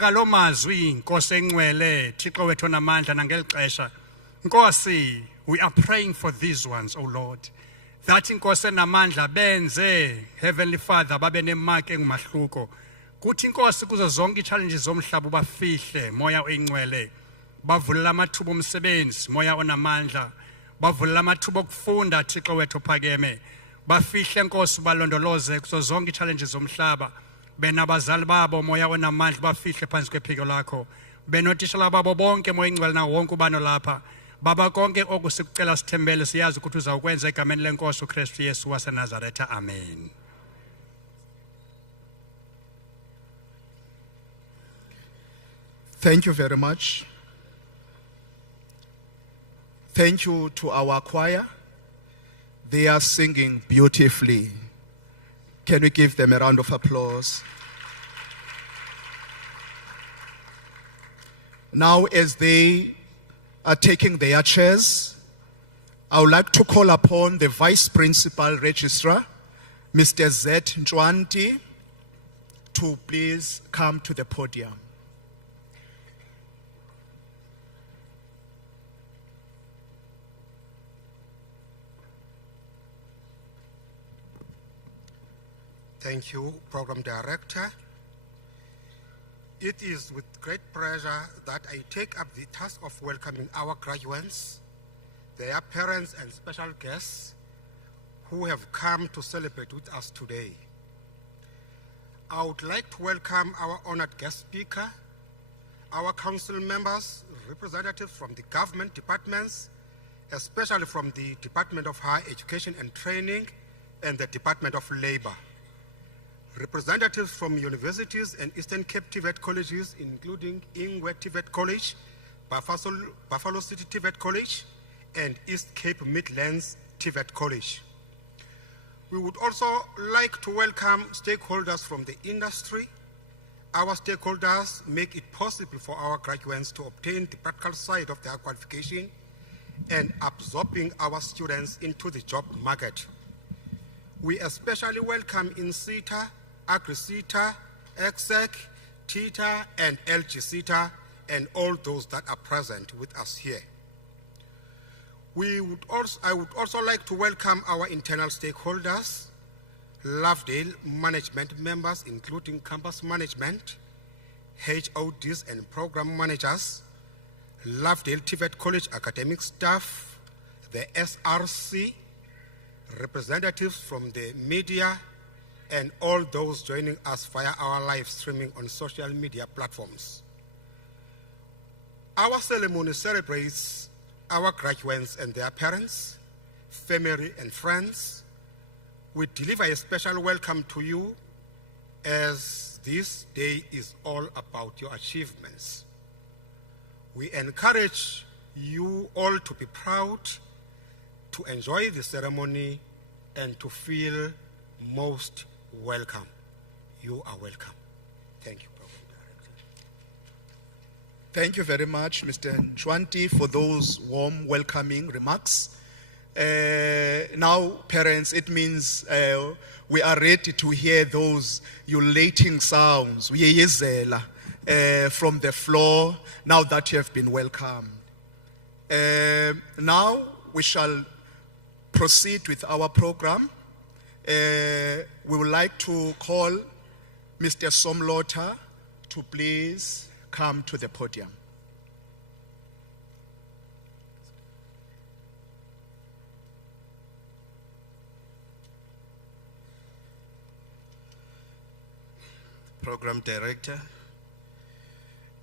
Lo mazwi Nkosi engcwele Thixo wethu onamandla nangeli xesha. Nkosi, we are praying for these ones, O Lord. That Nkosi enamandla benze, Heavenly Father, babe nemark engumahluko. Kuthi Nkosi kuzo zonke challenges zomhlaba bafihle moya oyingcwele. Bavulela amathuba omsebenzi moya onamandla. Bavulela amathuba okufunda Thixo wethu ophakeme. Bafihle Nkosi balondoloze kuzo zonke challenges zomhlaba. Benabazali babo moya onamandla bafihle phansi kwephiko lakho. Benotishala babo bonke moya ingcwele na wonke ubano lapha. Baba konke okusikucela sithembele siyazi ukuthi uzawukwenza egameni lenkosi uKristu Yesu waseNazaretha. Amen. Thank you very much. Thank you to our choir. They are singing beautifully. Can we give them a round of applause? Now, as they are taking their chairs, I would like to call upon the Vice Principal Registrar, Mr. Z. Ntwanti, to please come to the podium. Thank you, Program Director. It is with great pleasure that I take up the task of welcoming our graduates, their parents and special guests who have come to celebrate with us today. I would like to welcome our honored guest speaker, our council members, representatives from the government departments, especially from the Department of Higher Education and Training and the Department of Labor. Representatives from universities and Eastern Cape TVET colleges, including Ingwe TVET College, Buffalo City TVET College, and East Cape Midlands TVET College. We would also like to welcome stakeholders from the industry. Our stakeholders make it possible for our graduates to obtain the practical side of their qualification and absorbing our students into the job market. We especially welcome INSETA, AgriSETA, EXEC, TETA, and LGSETA, and all those that are present with us here. I would also like to welcome our internal stakeholders, Lovedale management members, including campus management, HODs and program managers, Lovedale TVET College academic staff, the SRC, representatives from the media, and all those joining us via our live streaming on social media platforms. Our ceremony celebrates our graduates and their parents, family and friends. We deliver a special welcome to you as this day is all about your achievements. We encourage you all to be proud, to enjoy the ceremony, and to feel most welcome. You are welcome. Thank you, Program Director. Thank you very much, Mr. Ntwanti, for those warm, welcoming remarks. Now, parents, it means we are ready to hear those ululating sounds from the floor, now that you have been welcomed. Now, we shall proceed with our program. We would like to call Mr. Somlota to please come to the podium. Program Director,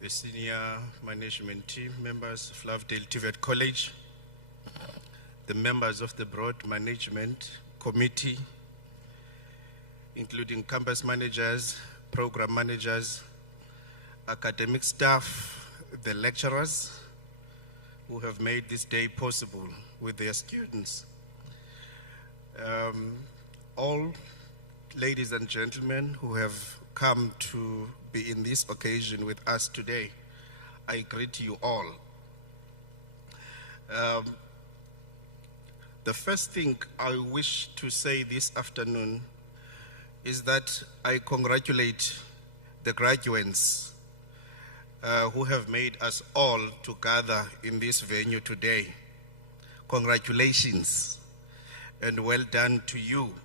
the senior management team, members of Lovedale TVET College, the members of the Broad Management Committee, including campus managers, program managers, academic staff, the lecturers who have made this day possible with their students. All ladies and gentlemen who have come to be in this occasion with us today, I greet you all. The first thing I wish to say this afternoon is that I congratulate the graduates who have made us all to gather in this venue today. Congratulations and well done to you.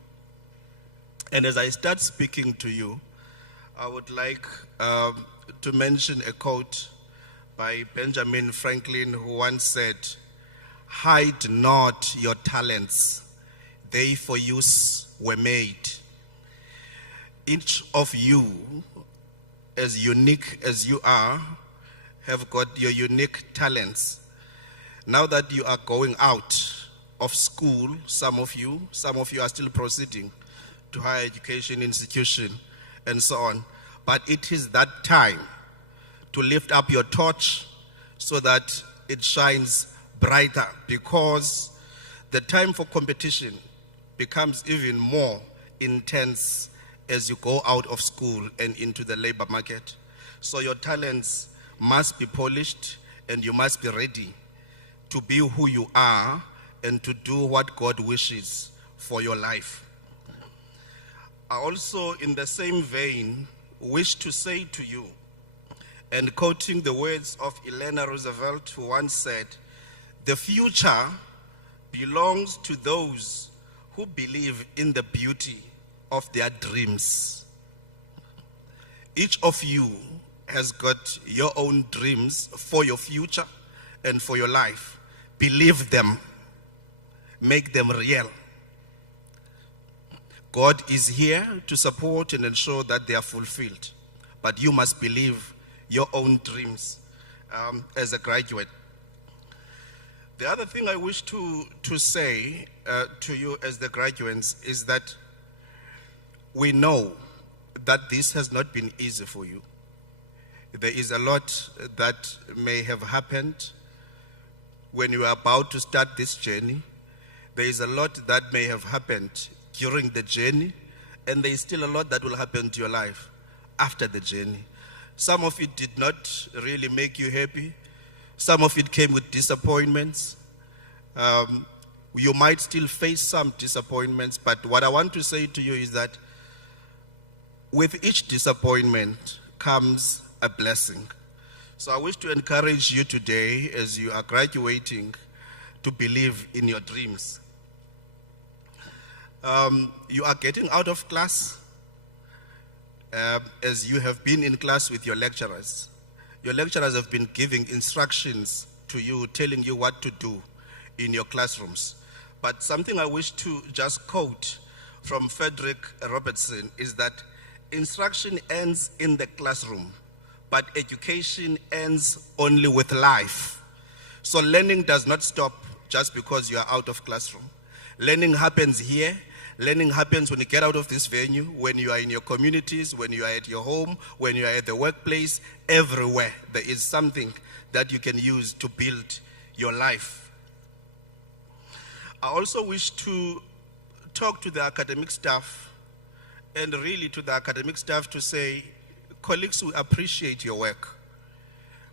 And as I start speaking to you, I would like to mention a quote by Benjamin Franklin, who once said, "Hide not your talents, they for use were made." Each of you, as unique as you are, have got your unique talents. Now that you are going out of school, some of you are still proceeding to higher education institution and so on. But it is that time to lift up your torch so that it shines brighter, because the time for competition becomes even more intense as you go out of school and into the labor market. So your talents must be polished and you must be ready to be who you are and to do what God wishes for your life. I also, in the same vein, wish to say to you, and quoting the words of Eleanor Roosevelt, who once said, "The future belongs to those who believe in the beauty of their dreams." Each of you has got your own dreams for your future and for your life. Believe them. Make them real. God is here to support and ensure that they are fulfilled. But you must believe your own dreams as a graduate. The other thing I wish to say to you as the graduates is that we know that this has not been easy for you. There is a lot that may have happened when you are about to start this journey. There is a lot that may have happened during the journey, and there is still a lot that will happen to your life after the journey. Some of it did not really make you happy. Some of it came with disappointments. You might still face some disappointments, but what I want to say to you is that with each disappointment comes a blessing. So I wish to encourage you today, as you are graduating, to believe in your dreams. You are getting out of class as you have been in class with your lecturers. Your lecturers have been giving instructions to you, telling you what to do in your classrooms. But something I wish to just quote from Frederick Robertson is that instruction ends in the classroom, but education ends only with life. So learning does not stop just because you are out of classroom. Learning happens here. Learning happens when you get out of this venue, when you are in your communities, when you are at your home, when you are at the workplace. Everywhere there is something that you can use to build your life. I also wish to talk to the academic staff, and really to the academic staff to say, colleagues, we appreciate your work,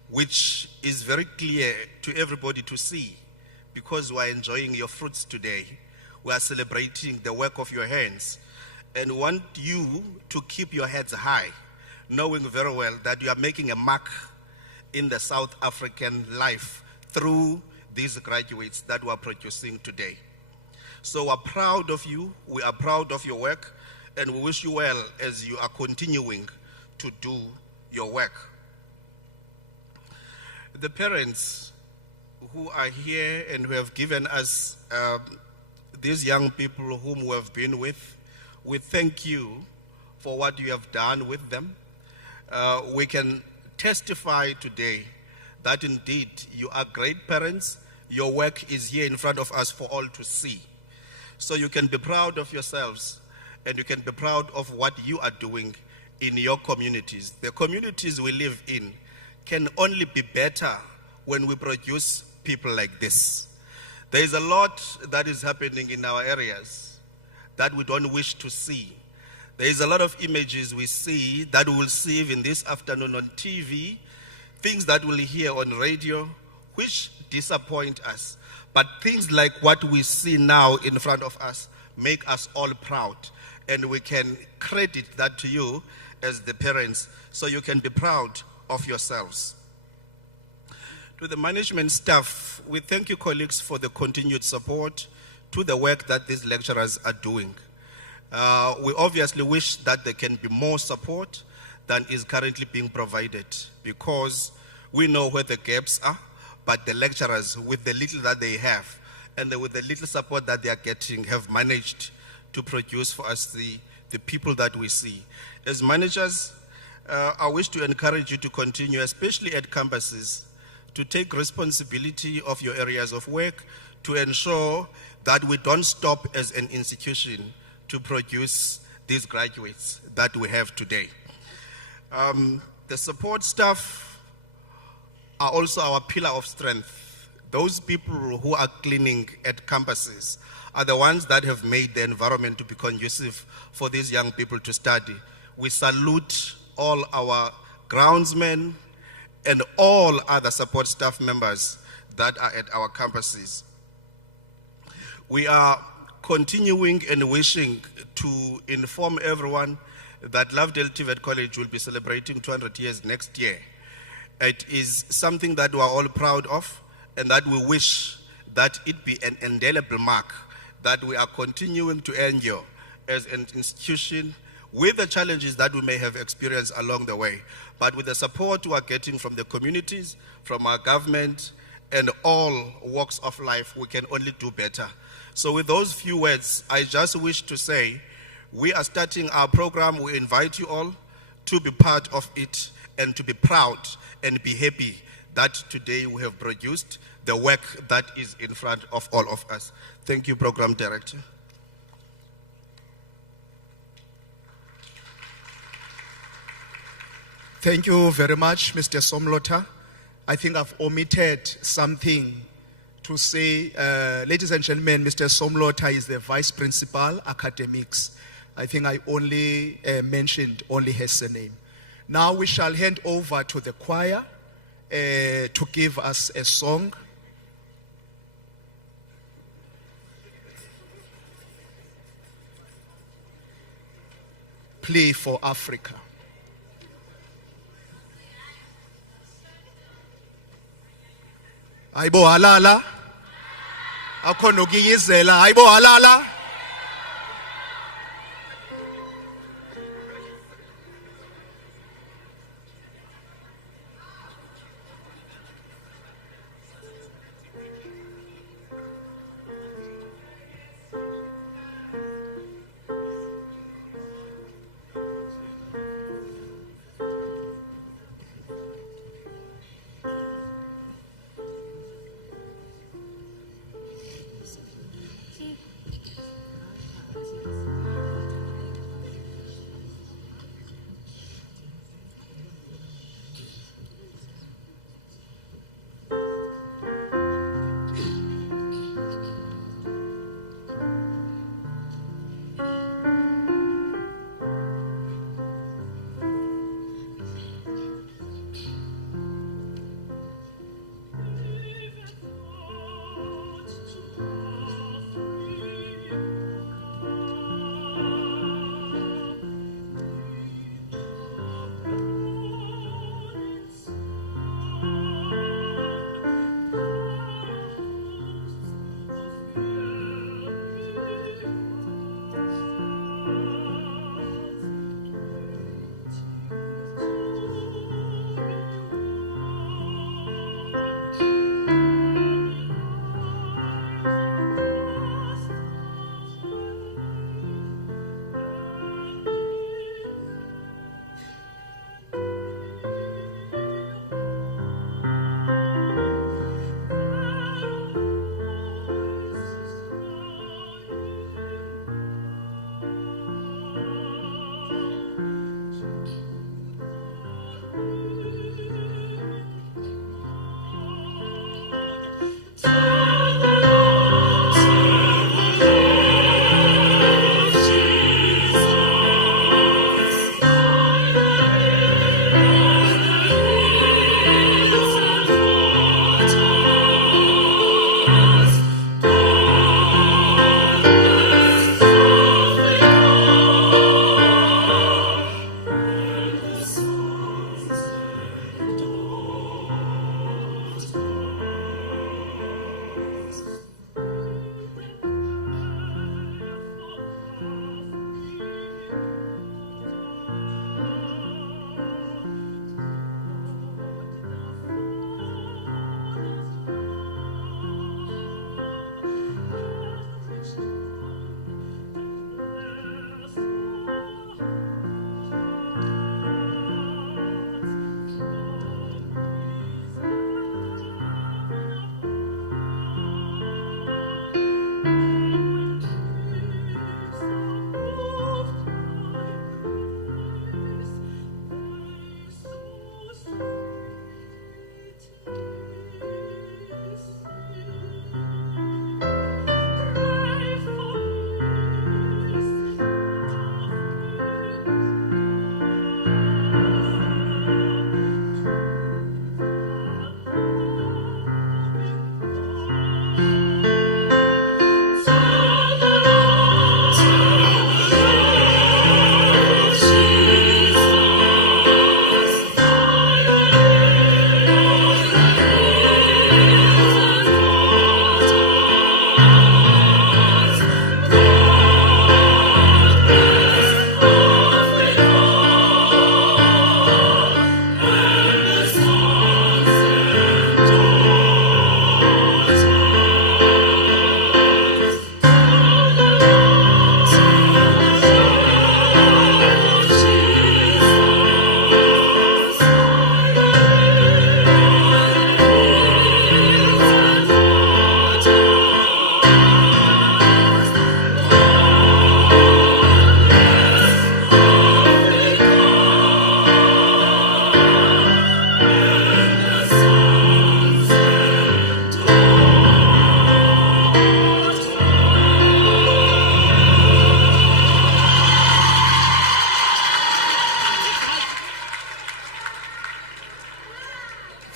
which is very clear to everybody to see, because we are enjoying your fruits today. We are celebrating the work of your hands, and want you to keep your heads high, knowing very well that you are making a mark in the South African life through these graduates that we are producing today. So we're proud of you, we are proud of your work, and we wish you well as you are continuing to do your work. The parents who are here and who have given us these young people whom we have been with, we thank you for what you have done with them. We can testify today that indeed you are great parents. Your work is here in front of us for all to see. So you can be proud of yourselves, and you can be proud of what you are doing in your communities. The communities we live in can only be better when we produce people like this. There is a lot that is happening in our areas that we don't wish to see. There is a lot of images we see that we will see even this afternoon on TV, things that we'll hear on radio, which disappoint us. But things like what we see now in front of us make us all proud. And we can credit that to you as the parents, so you can be proud of yourselves. To the management staff, we thank you, colleagues, for the continued support to the work that these lecturers are doing. We obviously wish that there can be more support than is currently being provided, because we know where the gaps are, but the lecturers, with the little that they have and with the little support that they are getting, have managed to produce for us the people that we see. As managers, I wish to encourage you to continue, especially at campuses, to take responsibility of your areas of work to ensure that we don't stop as an institution to produce these graduates that we have today. The support staff are also our pillar of strength. Those people who are cleaning at campuses are the ones that have made the environment to be conducive for these young people to study. We salute all our groundsmen and all other support staff members that are at our campuses. We are continuing and wishing to inform everyone that Lovedale TVET College will be celebrating 200 years next year. It is something that we are all proud of, and that we wish that it be an indelible mark that we are continuing to endure as an institution, with the challenges that we may have experienced along the way, but with the support we are getting from the communities, from our government, and all walks of life, we can only do better. So with those few words, I just wish to say, we are starting our program. We invite you all to be part of it and to be proud and be happy that today we have produced the work that is in front of all of us. Thank you, Program Director. Thank you very much, Mr. Somlota. I think I've omitted something to say. Ladies and gentlemen, Mr. Somlota is the Vice Principal, Academics. I think I only mentioned only his surname. Now we shall hand over to the choir to give us a song. Play for Africa. Aibo halala. Akho nokiyizela. Aibo halala.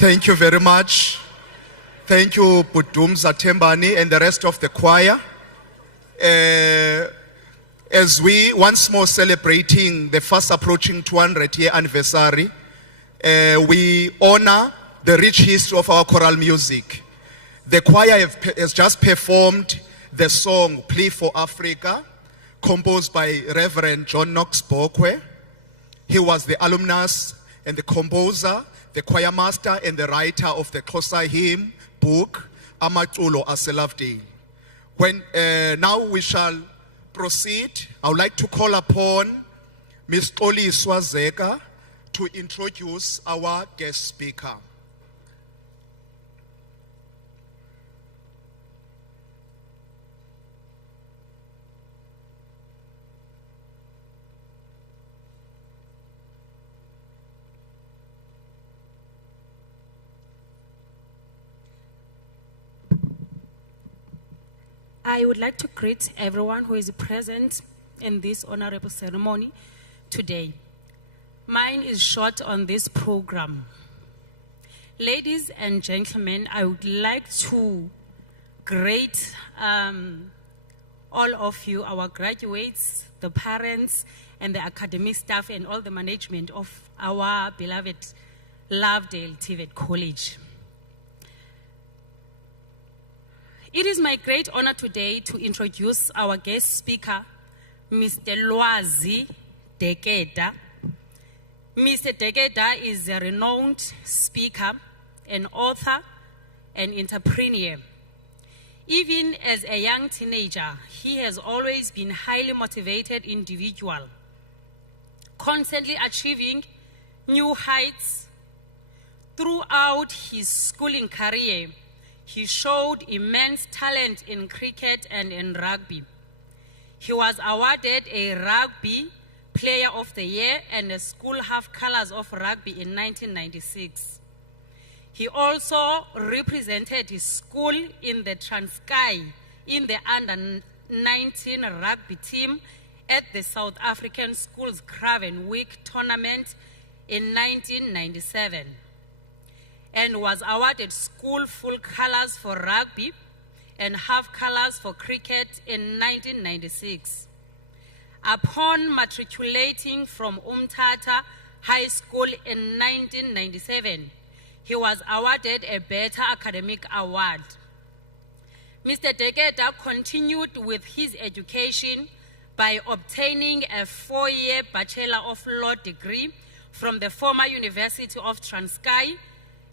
Thank you very much. Thank you, Budum Zatembani and the rest of the choir. As we once more celebrating the fast approaching 200-year anniversary, we honor the rich history of our choral music. The choir has just performed the song Plea for Africa, composed by Reverend John Knox Bokwe. He was the alumnus and the composer, the choir master and the writer of the Xhosa hymn book, Amaculo Aselovedale. Now we shall proceed. I would like to call upon Ms. Oli Swazeka to introduce our guest speaker. I would like to greet everyone who is present in this honorable ceremony today. Mine is short on this program. Ladies and gentlemen, I would like to greet all of you, our graduates, the parents, and the academic staff, and all the management of our beloved Lovedale TVET College. It is my great honor today to introduce our guest speaker, Mr. Lwazi Dekeda. Mr. Dekeda is a renowned speaker, an author, an entrepreneur. Even as a young teenager, he has always been a highly motivated individual, constantly achieving new heights. Throughout his schooling career, he showed immense talent in cricket and in rugby. He was awarded a Rugby Player of the Year and a School Half Colours of Rugby in 1996. He also represented his school in the Transkei in the under-19 rugby team at the South African Schools Craven Week tournament in 1997. And was awarded school full colours for rugby and half colours for cricket in 1996. Upon matriculating from Umtata High School in 1997, he was awarded a Better Academic Award. Mr. Dekeda continued with his education by obtaining a 4-year Bachelor of Law degree from the former University of Transkei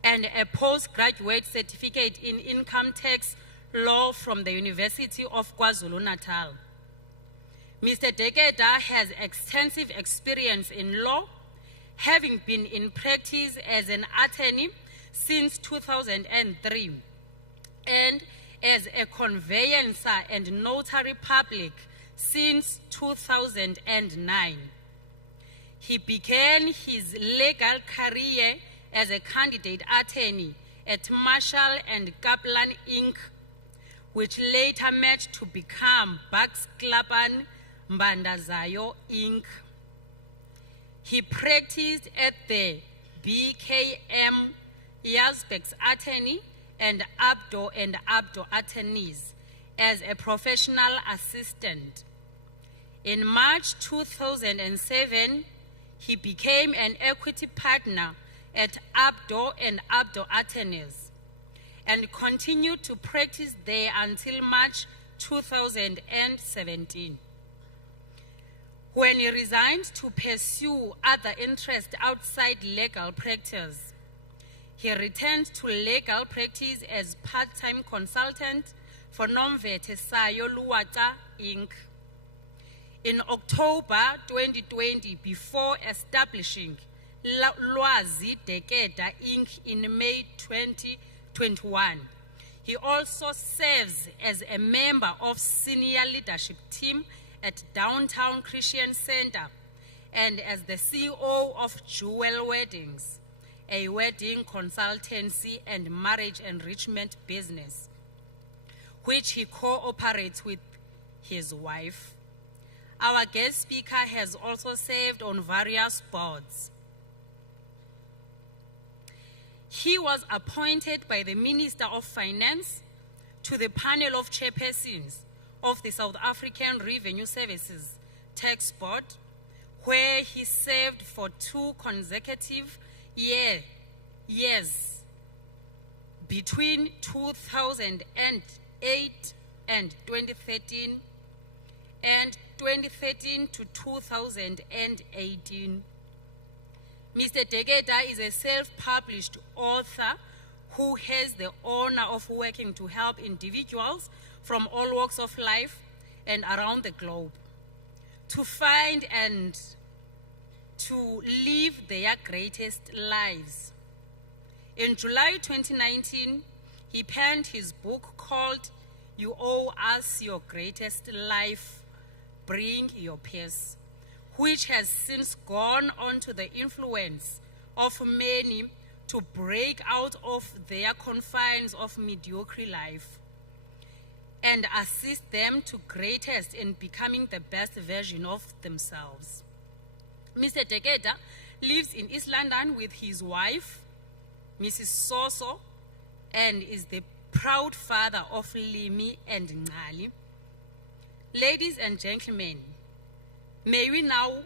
and a postgraduate certificate in income tax law from the University of KwaZulu-Natal. Mr. Dekeda has extensive experience in law, having been in practice as an attorney since 2003 and as a conveyancer and notary public since 2009. He began his legal career as a candidate attorney at Marshall and Kaplan Inc., which later merged to become Bucks Klapan Mbandazayo Inc. He practiced at the BKM Yazbek's Attorney and Abdo Attorneys as a professional assistant. In March 2007, he became an equity partner at Abdo Attorneys and continued to practice there until March 2017. When he resigned to pursue other interests outside legal practice, he returned to legal practice as part-time consultant for Nomvete Sayo Luwata Inc. In October 2020, before establishing Lwazi Dekeda Inc. in May 2021, he also serves as a member of senior leadership team at Downtown Christian Center and as the CEO of Jewel Weddings, a wedding consultancy and marriage enrichment business, which he cooperates with his wife. Our guest speaker has also served on various boards. He was appointed by the Minister of Finance to the panel of chairpersons of the South African Revenue Services Tax Board, where he served for 2 consecutive years between 2008 and 2013 and 2013 to 2018. Mr. Deketa is a self-published author who has the honor of working to help individuals from all walks of life and around the globe to find and to live their greatest lives. In July 2019, he penned his book called You Owe Us Your Greatest Life, Bring Your Peace, which has since gone on to the influence of many to break out of their confines of mediocre life and assist them to greatest in becoming the best version of themselves. Mr. Deketa lives in East London with his wife, Mrs. Soso, and is the proud father of Limi and Ngali. Ladies and gentlemen, may we now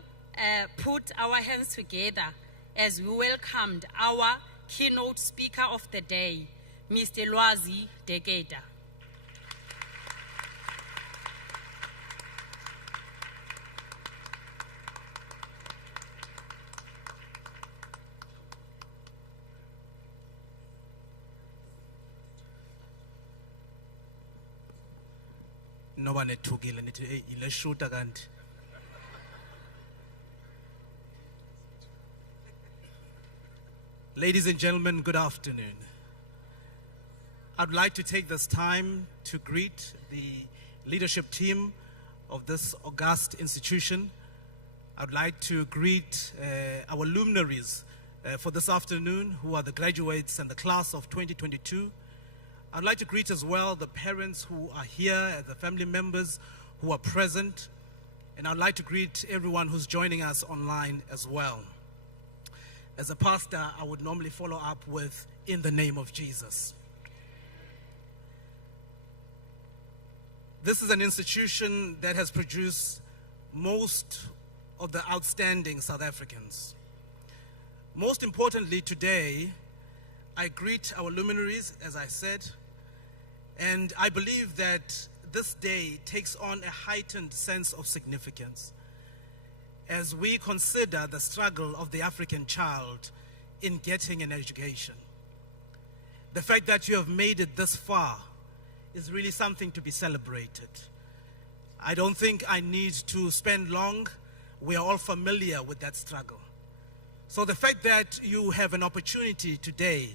put our hands together as we welcomed our keynote speaker of the day, Mr. Lwazi Deketa. Noba nethukile nithi hey ile shooter kanti. Ladies and gentlemen, good afternoon. I'd like to take this time to greet the leadership team of this august institution. I'd like to greet our luminaries for this afternoon, who are the graduates and the class of 2022. I'd like to greet as well the parents who are here, the family members who are present, and I'd like to greet everyone who's joining us online as well. As a pastor, I would normally follow up with, in the name of Jesus. This is an institution that has produced most of the outstanding South Africans. Most importantly today, I greet our luminaries, as I said, and I believe that this day takes on a heightened sense of significance as we consider the struggle of the African child in getting an education. The fact that you have made it this far is really something to be celebrated. I don't think I need to spend long. We are all familiar with that struggle. So the fact that you have an opportunity today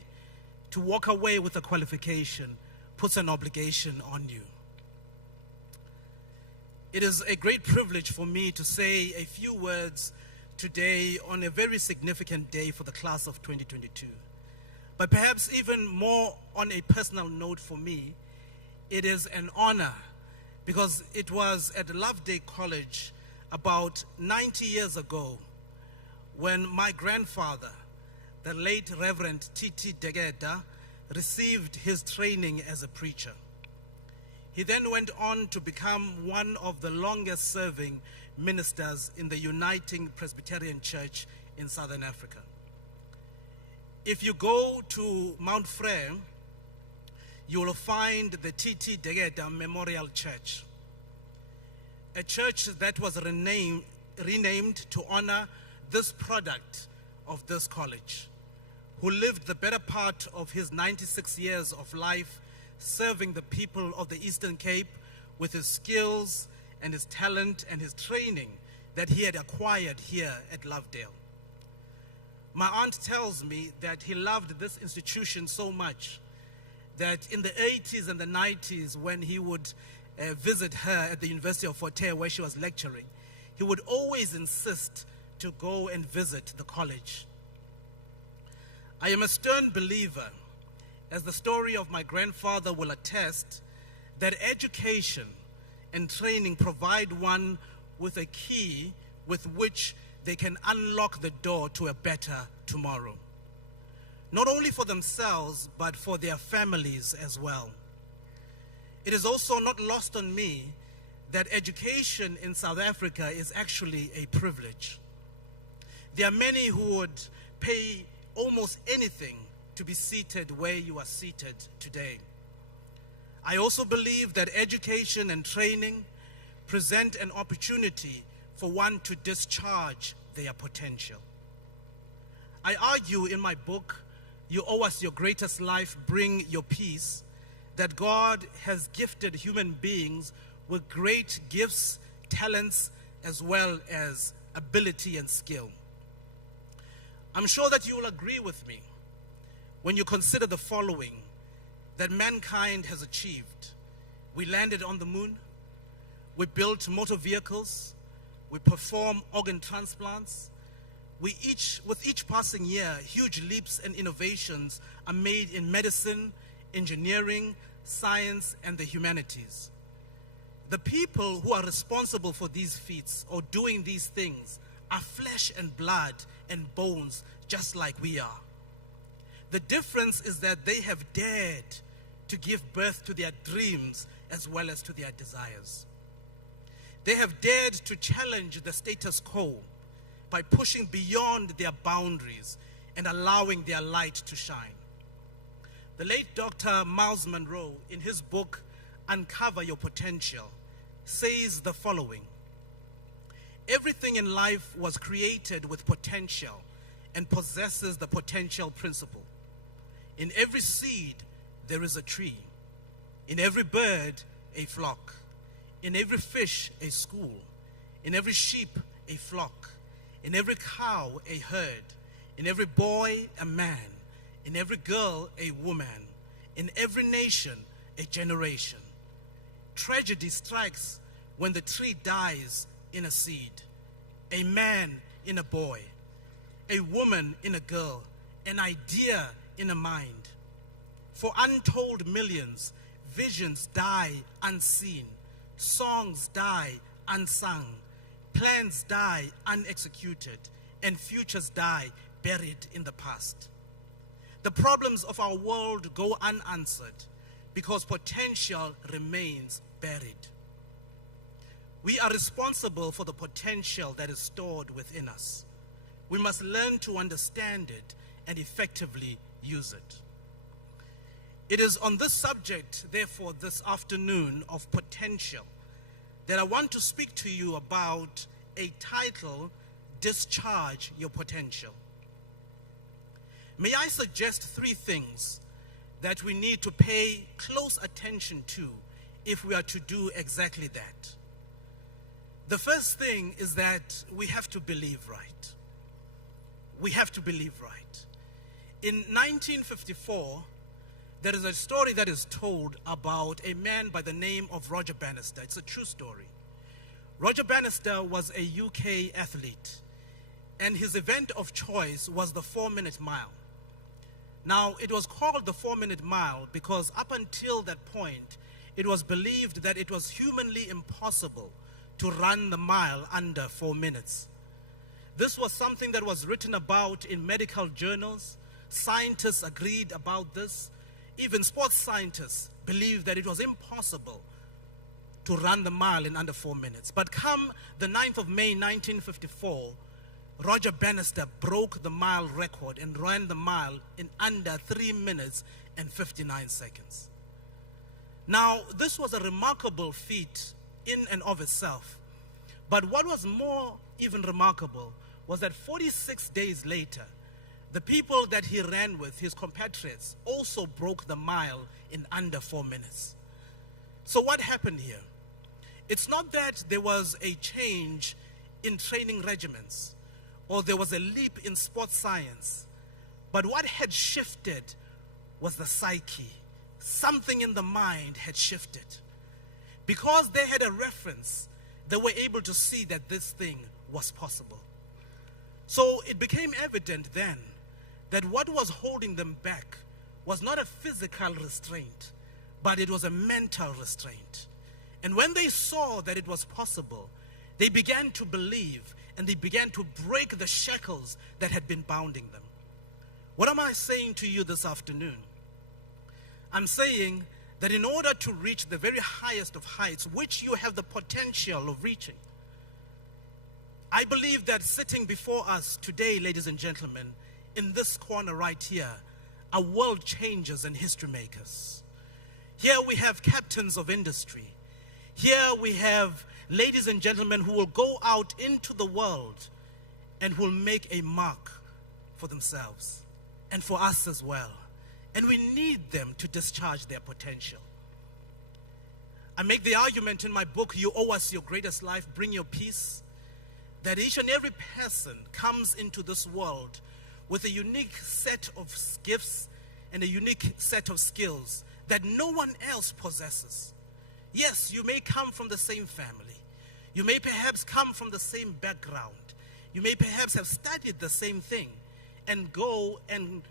to walk away with a qualification puts an obligation on you. It is a great privilege for me to say a few words today on a very significant day for the class of 2022. But perhaps even more on a personal note for me, it is an honor because it was at Loveday College about 90 years ago when my grandfather, the late Reverend T.T. Deketa, received his training as a preacher. He then went on to become one of the longest serving ministers in the Uniting Presbyterian Church in Southern Africa. If you go to Mount Frere, you will find the T.T. Deketa Memorial Church, a church that was renamed to honor this product of this college, who lived the better part of his 96 years of life serving the people of the Eastern Cape with his skills and his talent and his training that he had acquired here at Lovedale. My aunt tells me that he loved this institution so much that in the 80s and the 90s, when he would visit her at the University of Fort Hare where she was lecturing, he would always insist to go and visit the college. I am a stern believer, as the story of my grandfather will attest, that education and training provide one with a key with which they can unlock the door to a better tomorrow. not only for themselves, but for their families as well. It is also not lost on me that education in South Africa is actually a privilege. There are many who would pay almost anything to be seated where you are seated today. I also believe that education and training present an opportunity for one to discharge their potential. I argue in my book, You Owe Us Your Greatest Life, Bring Your Peace, that God has gifted human beings with great gifts, talents, as well as ability and skill. I'm sure that you will agree with me when you consider the following that mankind has achieved. We landed on the moon, we built motor vehicles, we perform organ transplants. With each passing year, huge leaps and innovations are made in medicine, engineering, science, and the humanities. The people who are responsible for these feats or doing these things are flesh and blood and bones, just like we are. The difference is that they have dared to give birth to their dreams as well as to their desires. They have dared to challenge the status quo by pushing beyond their boundaries and allowing their light to shine. The late Dr. Miles Monroe, in his book, Uncover Your Potential, says the following: everything in life was created with potential and possesses the potential principle. In every seed, there is a tree. In every bird, a flock. In every fish, a school. In every sheep, a flock. In every cow, a herd. In every boy, a man. In every girl, a woman. In every nation, a generation. Tragedy strikes when the tree dies in a seed. A man in a boy. A woman in a girl. An idea in a mind. For untold millions, visions die unseen. Songs die unsung. Plans die unexecuted. And futures die buried in the past. The problems of our world go unanswered because potential remains buried. We are responsible for the potential that is stored within us. We must learn to understand it and effectively use it. It is on this subject, therefore, this afternoon of potential, that I want to speak to you about a title, Discharge Your Potential. May I suggest 3 things that we need to pay close attention to if we are to do exactly that. The first thing is that we have to believe right. We have to believe right. In 1954, there is a story that is told about a man by the name of Roger Bannister. It's a true story. Roger Bannister was a UK athlete, and his event of choice was the 4-minute mile. Now, it was called the 4-minute mile because up until that point, it was believed that it was humanly impossible to run the mile under 4 minutes. This was something that was written about in medical journals. Scientists agreed about this. Even sports scientists believed that it was impossible to run the mile in under 4 minutes. But come the 9th of May, 1954, Roger Bannister broke the mile record and ran the mile in under 3 minutes and 59 seconds. Now, this was a remarkable feat in and of itself. But what was more even remarkable was that 46 days later, the people that he ran with, his compatriots, also broke the mile in under 4 minutes. So what happened here? It's not that there was a change in training regimens or there was a leap in sports science, but what had shifted was the psyche. Something in the mind had shifted. Because they had a reference, they were able to see that this thing was possible. So it became evident then that what was holding them back was not a physical restraint, but it was a mental restraint. And when they saw that it was possible, they began to believe and they began to break the shackles that had been bounding them. What am I saying to you this afternoon? I'm saying that in order to reach the very highest of heights, which you have the potential of reaching, I believe that sitting before us today, ladies and gentlemen, in this corner right here, are world changers and history makers. Here we have captains of industry. Here we have ladies and gentlemen who will go out into the world and will make a mark for themselves and for us as well. And we need them to discharge their potential. I make the argument in my book, You Owe Us Your Greatest Life, Bring Your Peace, that each and every person comes into this world with a unique set of gifts and a unique set of skills that no one else possesses. Yes, you may come from the same family. You may perhaps come from the same background. You may perhaps have studied the same thing and go and,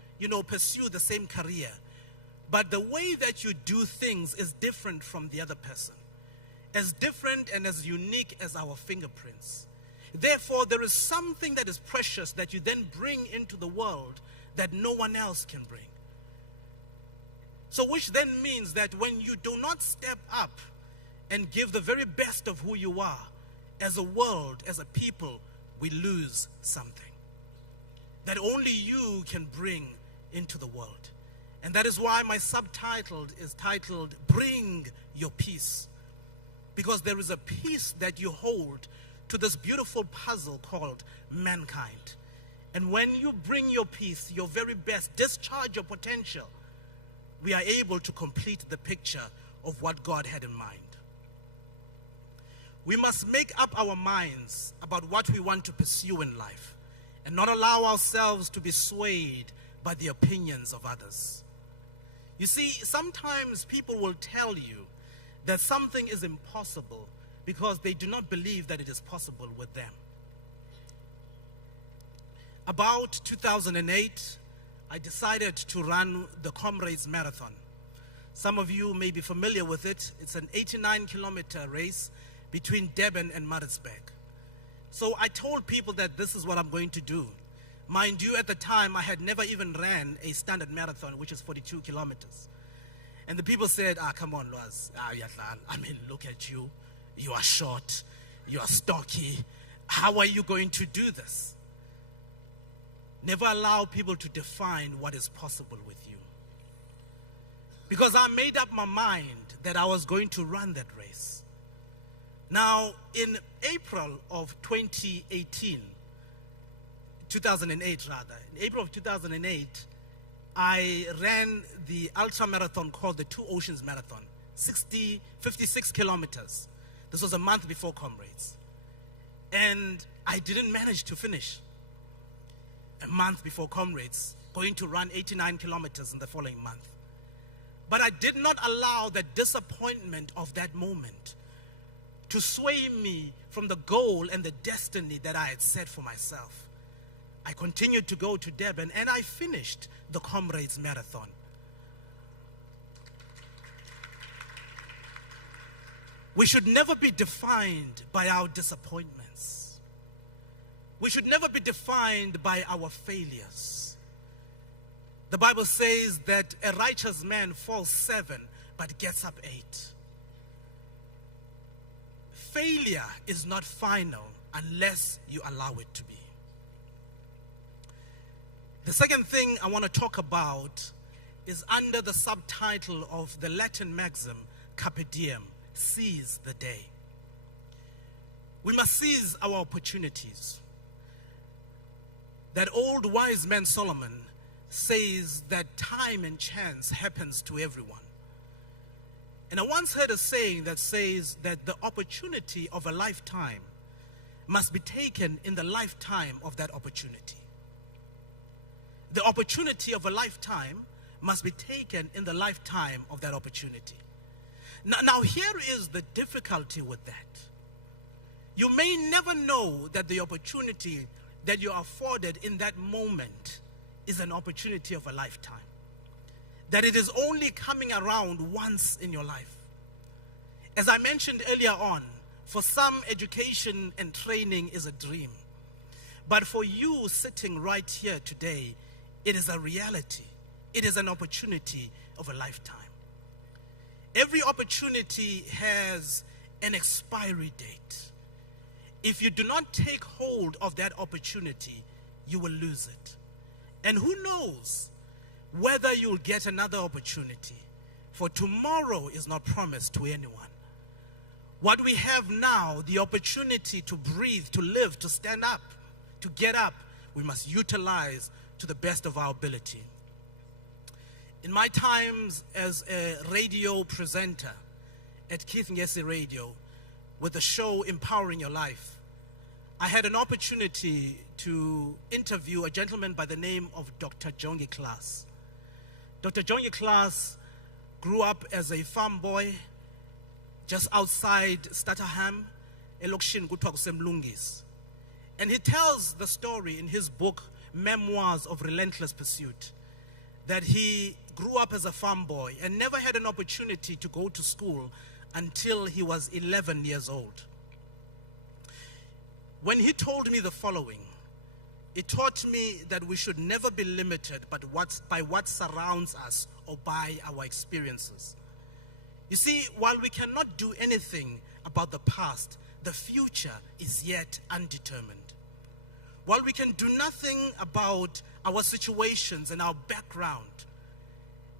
pursue the same career. But the way that you do things is different from the other person, as different and as unique as our fingerprints. Therefore, there is something that is precious that you then bring into the world that no one else can bring. So which then means that when you do not step up and give the very best of who you are, as a world, as a people, we lose something that only you can bring into the world. And that is why my subtitle is titled, Bring Your Peace. Because there is a piece that you hold to this beautiful puzzle called mankind. And when you bring your peace, your very best, discharge your potential, we are able to complete the picture of what God had in mind. We must make up our minds about what we want to pursue in life and not allow ourselves to be swayed by the opinions of others. You see, sometimes people will tell you that something is impossible because they do not believe that it is possible with them. About 2008, I decided to run the Comrades Marathon. Some of you may be familiar with it. It's an 89-kilometer race between Durban and Maritzburg. So I told people that this is what I'm going to do. Mind you, at the time, I had never even ran a standard marathon, which is 42 kilometers. And the people said, come on, Loaz. I mean, look at you. You are short. You are stocky. How are you going to do this? Never allow people to define what is possible with you. Because I made up my mind that I was going to run that race. Now, in April of 2008, in April of 2008, I ran the ultra marathon called the Two Oceans Marathon, 56 kilometers. This was a month before Comrades. And I didn't manage to finish. A month before Comrades, going to run 89 kilometers in the following month. But I did not allow the disappointment of that moment to sway me from the goal and the destiny that I had set for myself. I continued to go to Durban and I finished the Comrades Marathon. We should never be defined by our disappointments. We should never be defined by our failures. The Bible says that a righteous man falls 7 but gets up 8. Failure is not final unless you allow it to be. The second thing I want to talk about is under the subtitle of the Latin maxim, Carpe Diem, seize the day. We must seize our opportunities. That old wise man Solomon says that time and chance happens to everyone. And I once heard a saying that says that the opportunity of a lifetime must be taken in the lifetime of that opportunity. The opportunity of a lifetime must be taken in the lifetime of that opportunity. Now here is the difficulty with that. You may never know that the opportunity that you are afforded in that moment is an opportunity of a lifetime. That it is only coming around once in your life. As I mentioned earlier on, for some, education and training is a dream. But for you sitting right here today, It is a reality. It is an opportunity of a lifetime. Every opportunity has an expiry date. If you do not take hold of that opportunity, you will lose it. And who knows whether you'll get another opportunity, for tomorrow is not promised to anyone. What we have now, the opportunity to breathe, to live, to stand up, to get up, we must utilize to the best of our ability. In my times as a radio presenter at Keith Ngesi Radio with the show Empowering Your Life, I had an opportunity to interview a gentleman by the name of Dr. Jongi Klaas. Dr. Jongi Klaas grew up as a farm boy just outside Stutterham, elokishini kuthiwa kuseMlungisi. And he tells the story in his book, Memoirs of Relentless Pursuit, that he grew up as a farm boy and never had an opportunity to go to school until he was 11 years old. When he told me the following, it taught me that we should never be limited by what surrounds us or by our experiences. You see, while we cannot do anything about the past, the future is yet undetermined. While we can do nothing about our situations and our background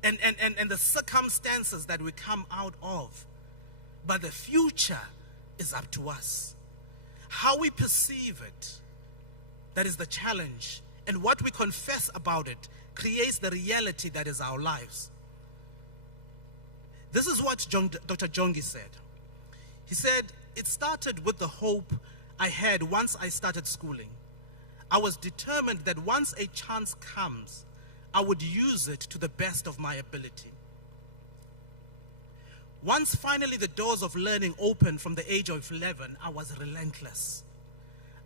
and the circumstances that we come out of, but the future is up to us. How we perceive it, that is the challenge, and what we confess about it creates the reality that is our lives. This is what Dr. Jongi said. He said, it started with the hope I had once I started schooling. I was determined that once a chance comes, I would use it to the best of my ability. Once finally the doors of learning opened from the age of 11, I was relentless.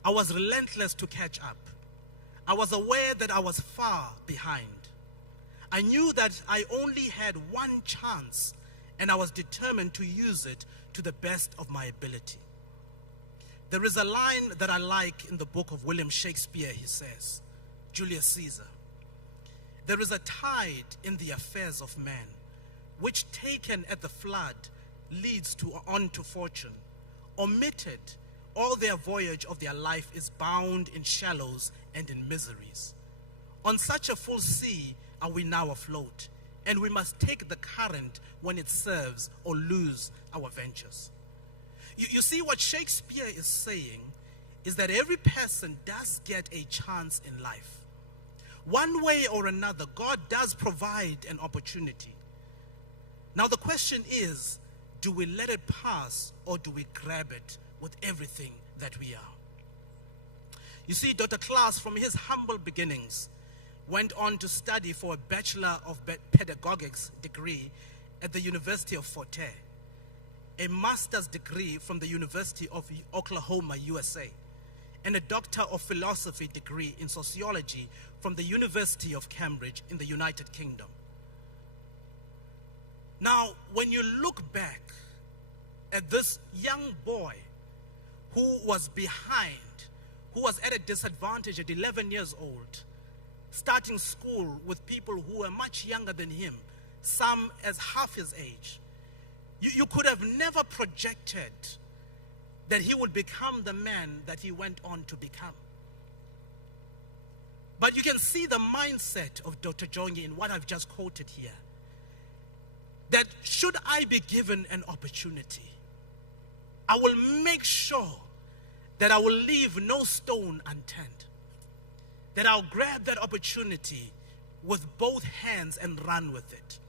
I was relentless to catch up. I was aware that I was far behind. I knew that I only had one chance, and I was determined to use it to the best of my ability. There is a line that I like in the book of William Shakespeare. He says, Julius Caesar, there is a tide in the affairs of man, which taken at the flood leads on to fortune. Omitted, all their voyage of their life is bound in shallows and in miseries. On such a full sea are we now afloat, and we must take the current when it serves or lose our ventures. You see, what Shakespeare is saying is that every person does get a chance in life. One way or another, God does provide an opportunity. Now the question is, do we let it pass or do we grab it with everything that we are? You see, Dr. Klaas, from his humble beginnings, went on to study for a Bachelor of Pedagogics degree at the University of Fort Worth, a master's degree from the University of Oklahoma, USA, and a Doctor of Philosophy degree in sociology from the University of Cambridge in the United Kingdom. Now, when you look back at this young boy who was behind, who was at a disadvantage at 11 years old, starting school with people who were much younger than him, some as half his age, you could have never projected that he would become the man that he went on to become. But you can see the mindset of Dr. Jongi in what I've just quoted here. That should I be given an opportunity, I will make sure that I will leave no stone unturned. That I'll grab that opportunity with both hands and run with it.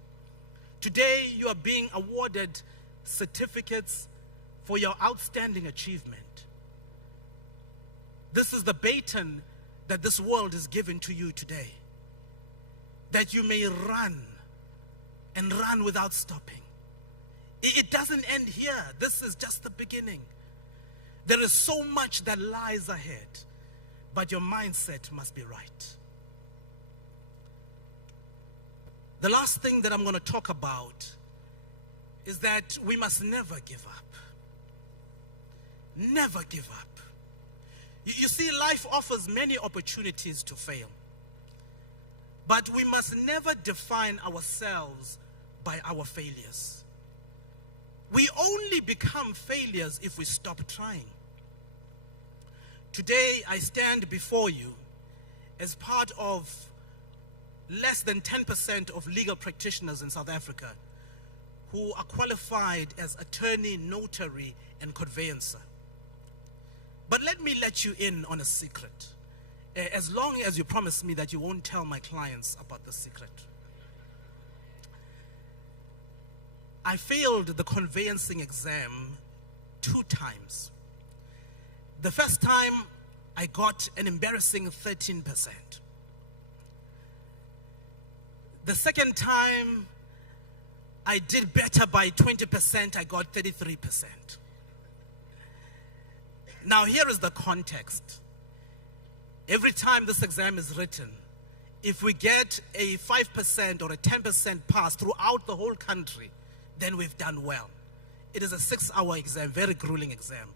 Today, you are being awarded certificates for your outstanding achievement. This is the baton that this world is giving to you today. That you may run and run without stopping. It doesn't end here. This is just the beginning. There is so much that lies ahead, but your mindset must be right. The last thing that I'm going to talk about is that we must never give up. Never give up. You see, life offers many opportunities to fail. But we must never define ourselves by our failures. We only become failures if we stop trying. Today, I stand before you as part of less than 10% of legal practitioners in South Africa who are qualified as attorney, notary, and conveyancer. But let me let you in on a secret, as long as you promise me that you won't tell my clients about the secret. I failed the conveyancing exam 2 times. The first time, I got an embarrassing 13%. The second time, I did better by 20%, I got 33%. Now here is the context. Every time this exam is written, if we get a 5% or a 10% pass throughout the whole country, then we've done well. It is a 6-hour exam, very grueling exam,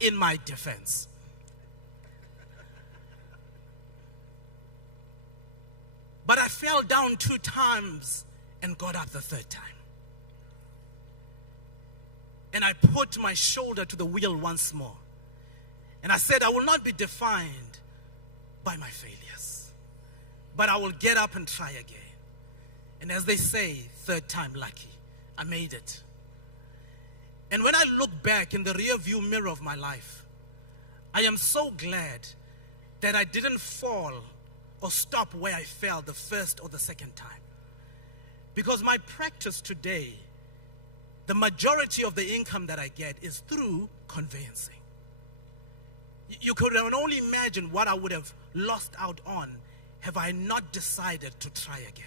in my defense. But I fell down 2 times and got up the 3rd time. And I put my shoulder to the wheel once more. And I said, I will not be defined by my failures, but I will get up and try again. And as they say, 3rd time lucky, I made it. And when I look back in the rear view mirror of my life, I am so glad that I didn't fall or stop where I fell the 1st or the 2nd time. Because my practice today, the majority of the income that I get is through conveyancing. You could only imagine what I would have lost out on have I not decided to try again.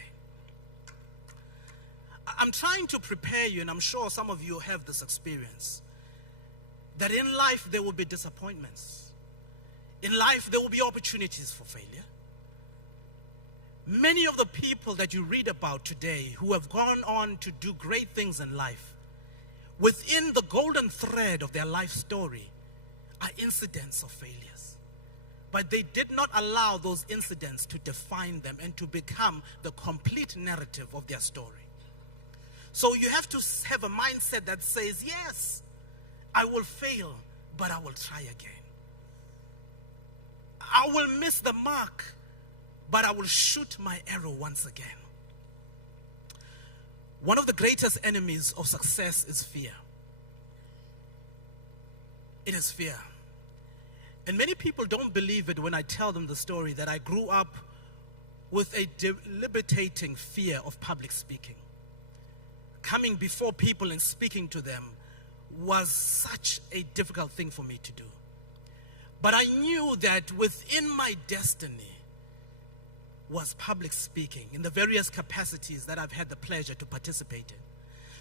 I'm trying to prepare you, and I'm sure some of you have this experience, that in life there will be disappointments. In life there will be opportunities for failure. Many of the people that you read about today who have gone on to do great things in life, within the golden thread of their life story are incidents of failures. But they did not allow those incidents to define them and to become the complete narrative of their story. So you have to have a mindset that says, yes, I will fail, but I will try again. I will miss the mark, but I will shoot my arrow once again. One of the greatest enemies of success is fear. It is fear. And many people don't believe it when I tell them the story that I grew up with a debilitating fear of public speaking. Coming before people and speaking to them was such a difficult thing for me to do. But I knew that within my destiny was public speaking in the various capacities that I've had the pleasure to participate in.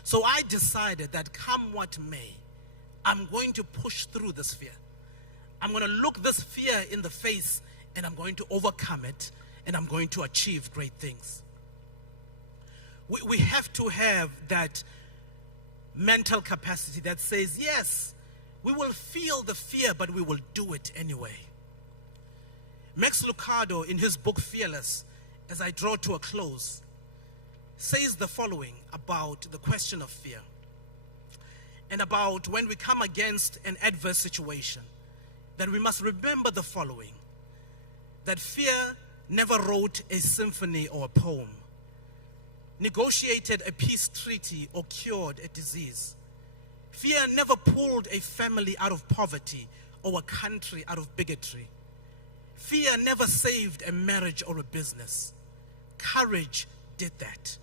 So I decided that come what may, I'm going to push through this fear. I'm going to look this fear in the face and I'm going to overcome it and I'm going to achieve great things. We have to have that mental capacity that says, yes, we will feel the fear, but we will do it anyway. Max Lucado, in his book Fearless, as I draw to a close, says the following about the question of fear and about when we come against an adverse situation, that we must remember the following, that fear never wrote a symphony or a poem, negotiated a peace treaty or cured a disease. Fear never pulled a family out of poverty or a country out of bigotry. Fear never saved a marriage or a business. Courage did that.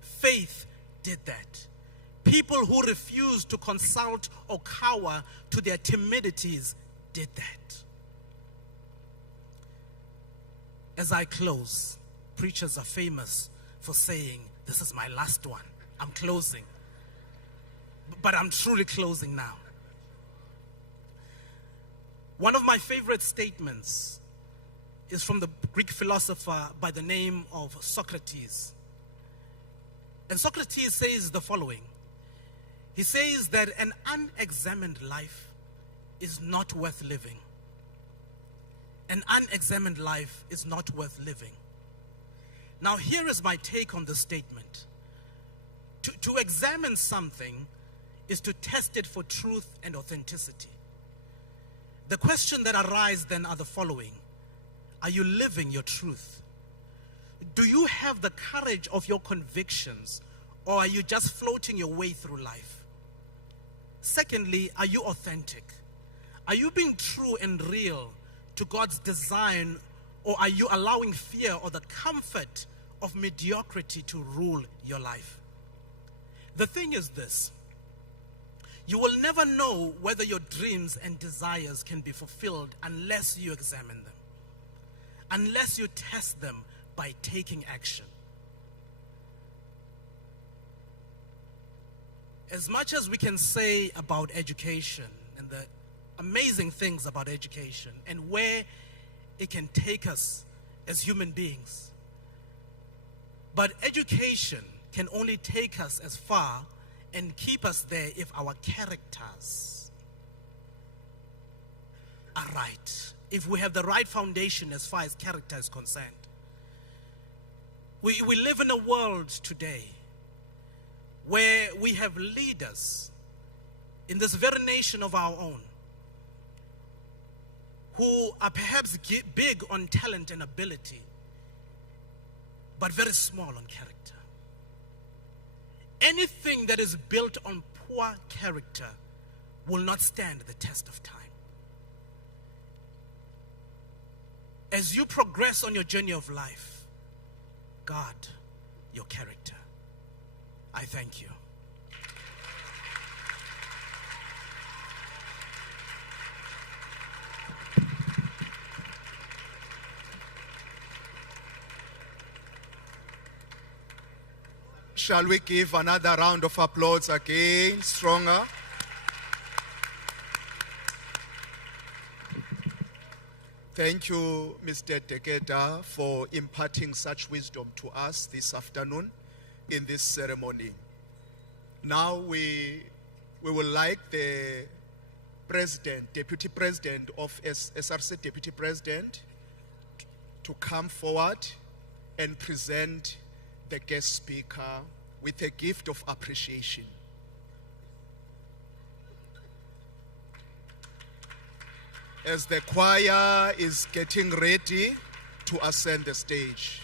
Faith did that. People who refused to consult or cower to their timidities did that. As I close, preachers are famous for saying, this is my last one. I'm closing. But I'm truly closing now. One of my favorite statements is from the Greek philosopher by the name of Socrates. And Socrates says the following. He says that an unexamined life is not worth living. An unexamined life is not worth living. Now, here is my take on this statement. To examine something is to test it for truth and authenticity. The question that arises then are the following. Are you living your truth? Do you have the courage of your convictions, or are you just floating your way through life? Secondly, are you authentic? Are you being true and real to God's design, or are you allowing fear or the comfort of mediocrity to rule your life? The thing is this: you will never know whether your dreams and desires can be fulfilled unless you examine them, unless you test them by taking action. As much as we can say about education and the amazing things about education and where it can take us as human beings, but education can only take us as far and keep us there if our characters are right, if we have the right foundation as far as character is concerned. We live in a world today where we have leaders in this very nation of our own who are perhaps big on talent and ability, but very small on character. Anything that is built on poor character will not stand the test of time. As you progress on your journey of life, guard your character. I thank you. Shall we give another round of applause again, stronger? Thank you, Mr. Dekeda, for imparting such wisdom to us this afternoon in this ceremony. Now we will like the president, deputy president of SRC deputy president to come forward and present the guest speaker with a gift of appreciation. As the choir is getting ready to ascend the stage.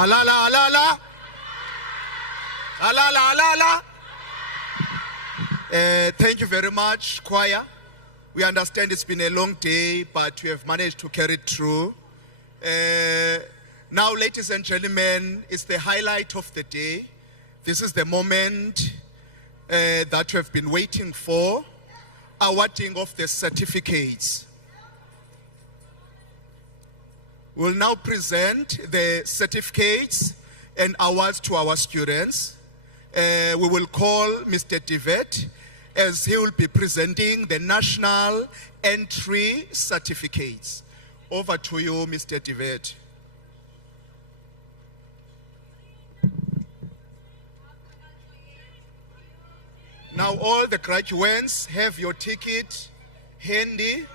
Halala, halala. Halala, halala. Thank you very much, choir. We understand it's been a long day, but we have managed to carry it through. Now, ladies and gentlemen, it's the highlight of the day. This is the moment that we have been waiting for, awarding of the certificates. We'll now present the certificates and awards to our students. We will call Mr. Divet as he will be presenting the national entry certificates. Over to you, Mr. Divet. Now all the graduates have your ticket handy.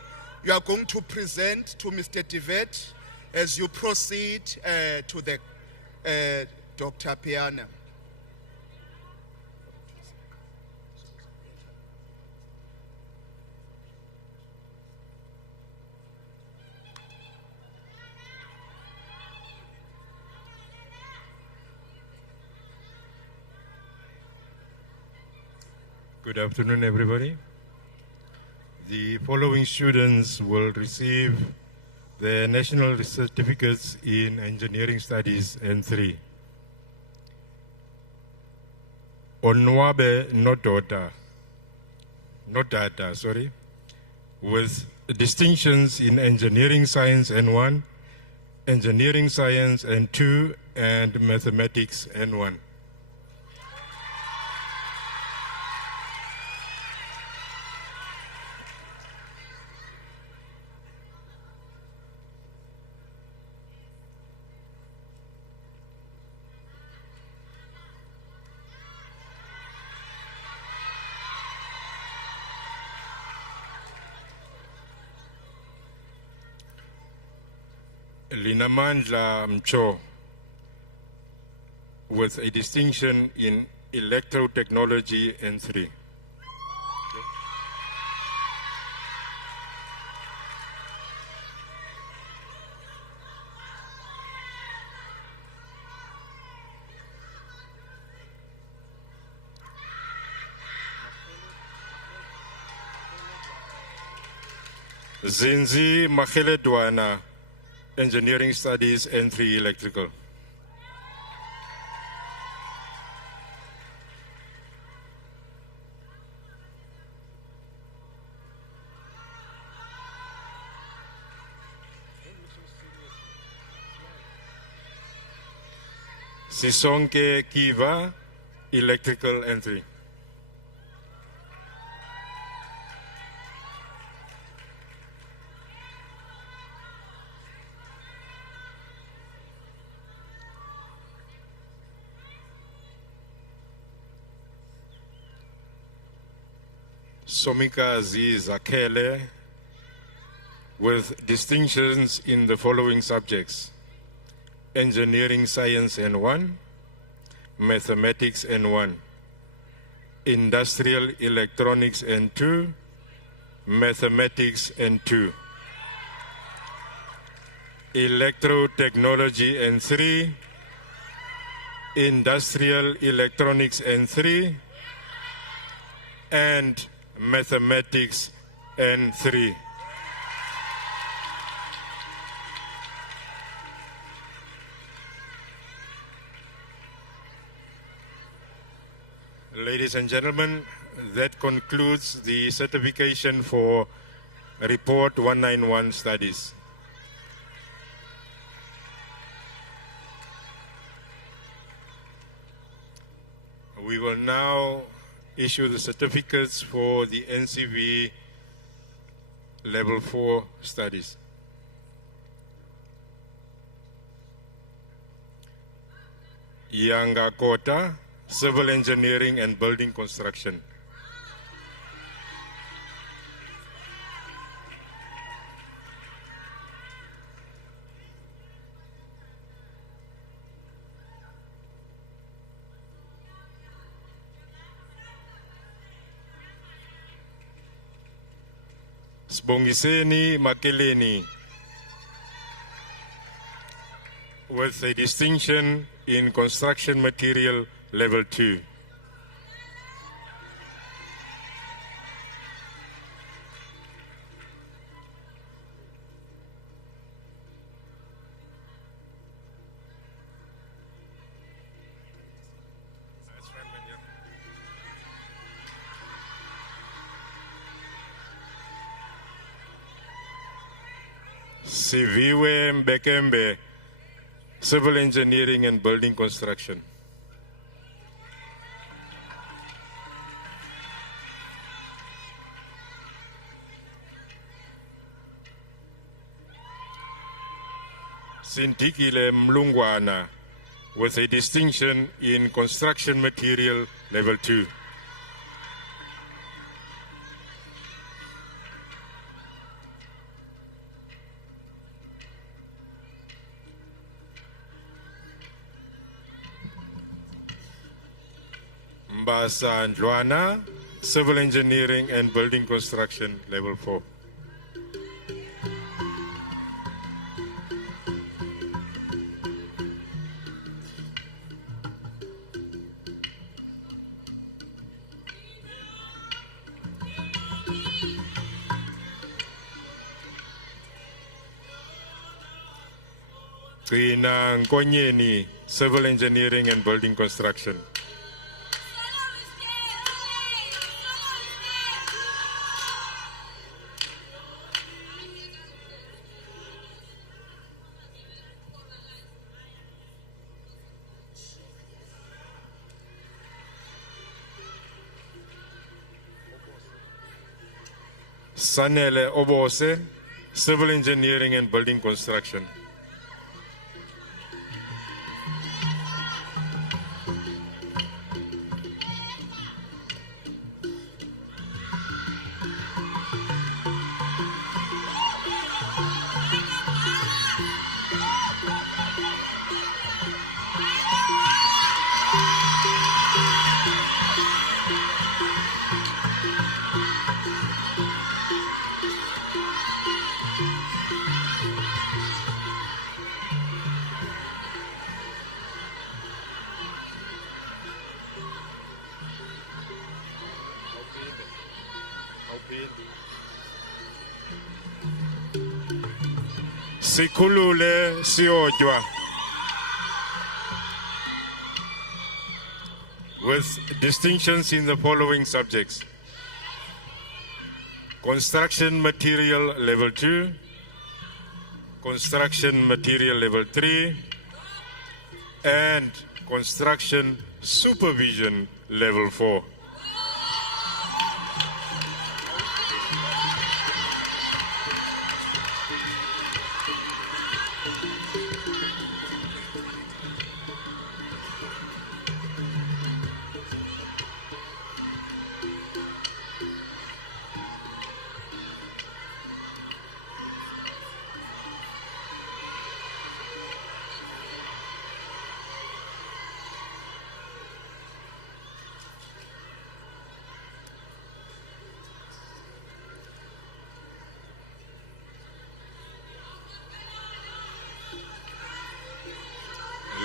You are going to present to Mr. Divet as you proceed to the Dr. Piana. Good afternoon, everybody. The following students will receive the national certificates in engineering studies N3. Onwabe Nodata, with distinctions in engineering science N1, engineering science N2, and mathematics N1. Linamandla Mcho, with a distinction in electrotechnology N3. Zinzi Macheledwana, engineering studies N3 electrical. Sisonke Kiva, electrical N3. Somika Zakele, with distinctions in the following subjects: engineering science N1, mathematics N1, industrial electronics N2, mathematics N2, electrotechnology N3, industrial electronics N3, and mathematics N3. Ladies and gentlemen, that concludes the certification for Report 191 studies. We will now issue the certificates for the NCV Level 4 studies. Yanga Kota, civil engineering and building construction. Sbongiseni Makeleni, with a distinction in construction material level 2. Siviwe Mbekembe, Civil Engineering and Building Construction. Sintikile Mlungwana, with a distinction in construction material level 2. Mbasa Ndlwana, Civil Engineering and Building Construction level 4. Trina Nkonyeni, Civil Engineering and Building Construction. Sanele Obose, Civil Engineering and Building Construction. Sikulule Siojwa, with distinctions in the following subjects: construction material level 2, construction material level 3, and construction supervision level 4.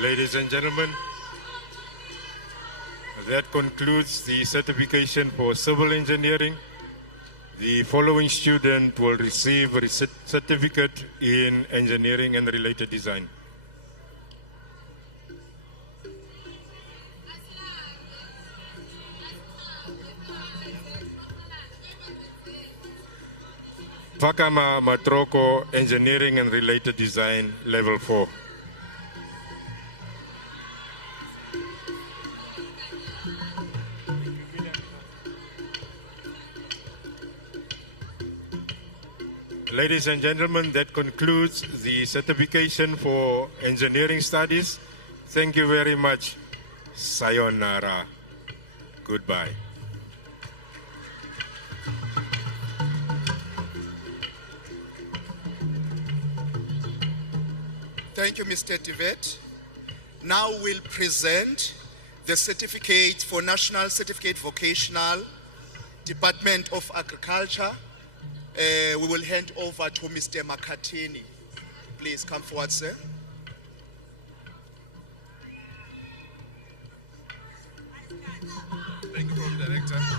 Ladies and gentlemen, that concludes the certification for civil engineering. The following student will receive a certificate in engineering and related design. Fakama Matroko, Engineering and Related Design, Level 4. Ladies and gentlemen, that concludes the certification for engineering studies. Thank you very much. Sayonara. Goodbye. Thank you, Mr. Tivet. Now we'll present the certificate for National Certificate Vocational, Department of Agriculture. We will hand over to Mr. Makatini. Please come forward, sir. Director.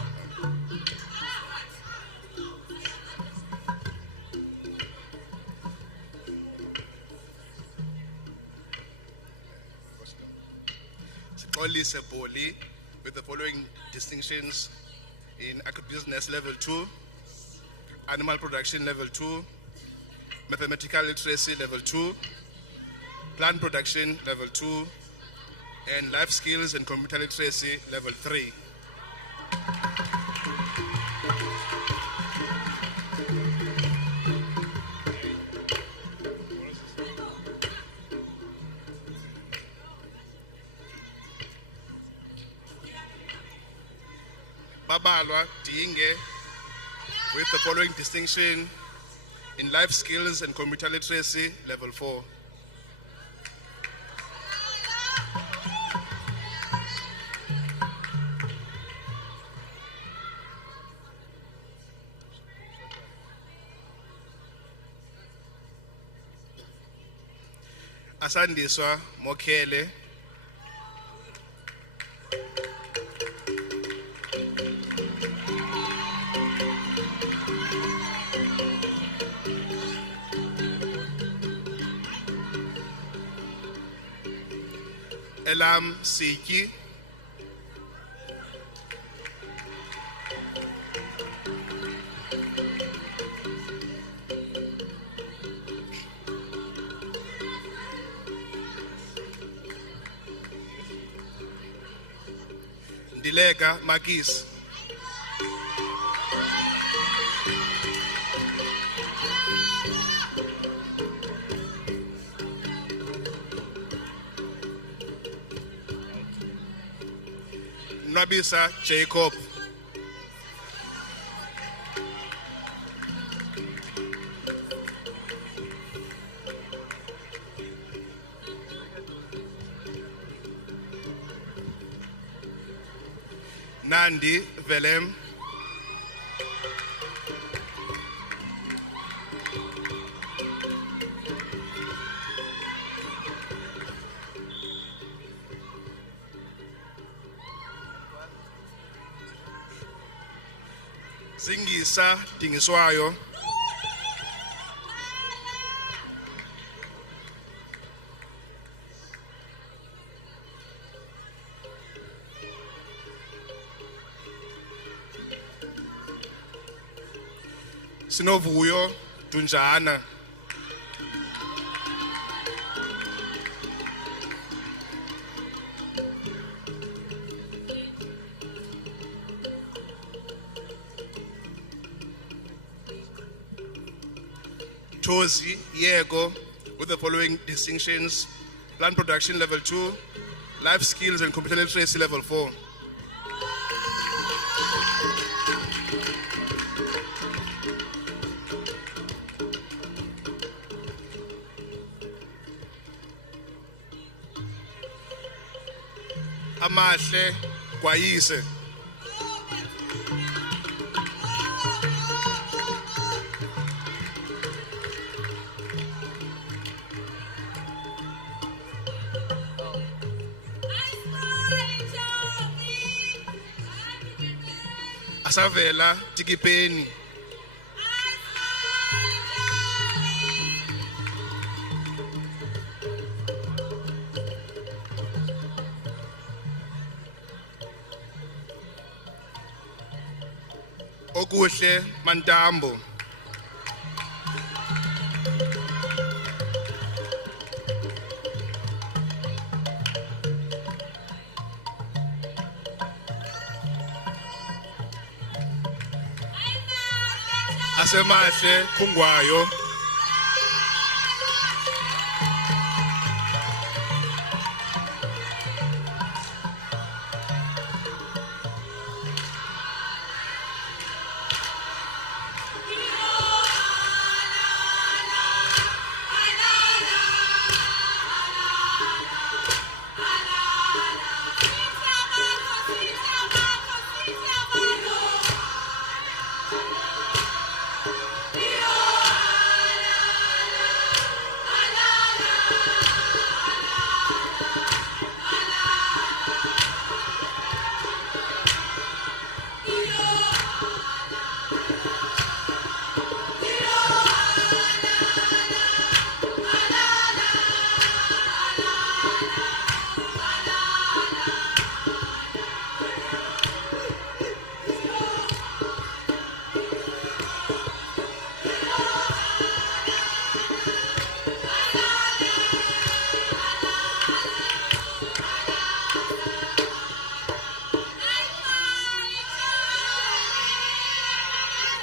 Olise Poli with the following distinctions in agribusiness level 2, animal production level 2, mathematical literacy level 2, plant production level 2, and life skills and computer literacy level 3. Babalwa Dinge with the following distinction in life skills and computer literacy level 4. Asandiswa Mokele Elam Siki Ndilega Magis Nabisa Jacob Nandi Velem Zingisa Dingiswayo Sinovuyo Dunjana Tozi Yego with the following distinctions: plant production level 2, life skills and computer literacy level 4. Amahle Kwayise Asavela Tikipeni Okuhle Mantambo Asemahle Kungwayo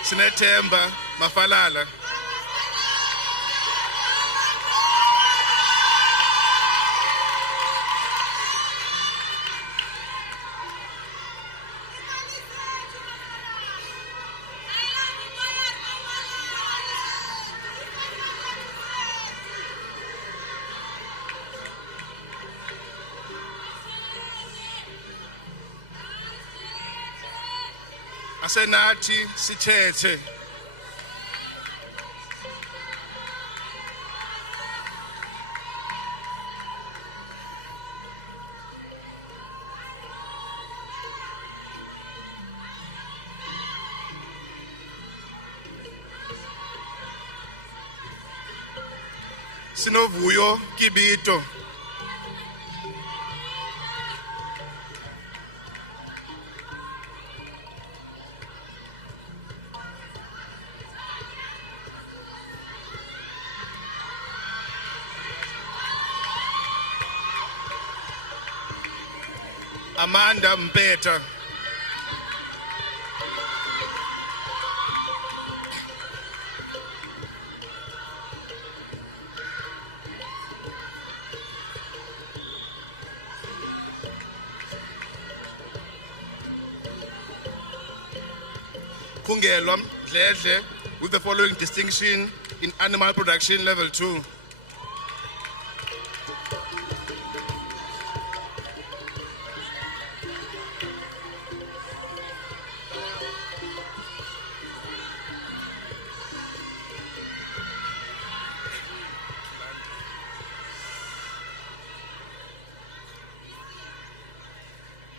Sinethemba Mafalala. Asenathi sithethe. Sinovuyo Kibito. Amanda Mpeta. Kungelwa Mdledle with the following distinction in animal production level 2.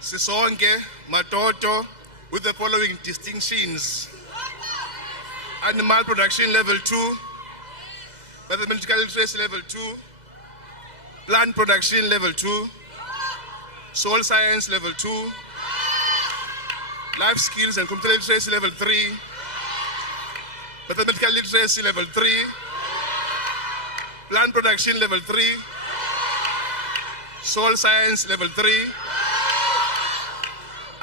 Sisonke Matoto with the following distinctions: animal production level 2, mathematical literacy level 2, plant production level 2, soil science level 2, life skills and computer literacy level 3, mathematical literacy level 3, plant production level 3, soil science level 3,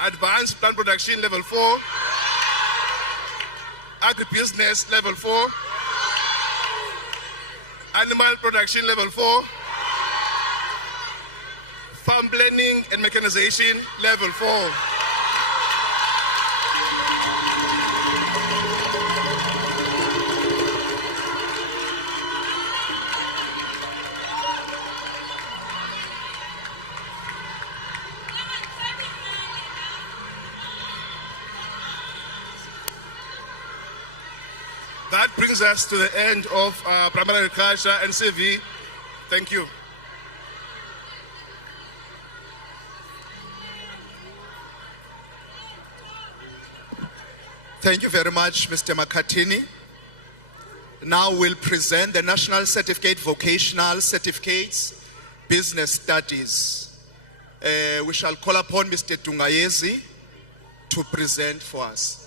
advanced plant production level 4, agribusiness level 4, animal production level 4, farm planning and mechanization level 4. That brings us to the end of primary agriculture and CV. Thank you. Thank you very much, Mr. Makatini. Now we'll present the National Certificate Vocational Certificates Business Studies. We shall call upon Mr. Tungayezi to present for us.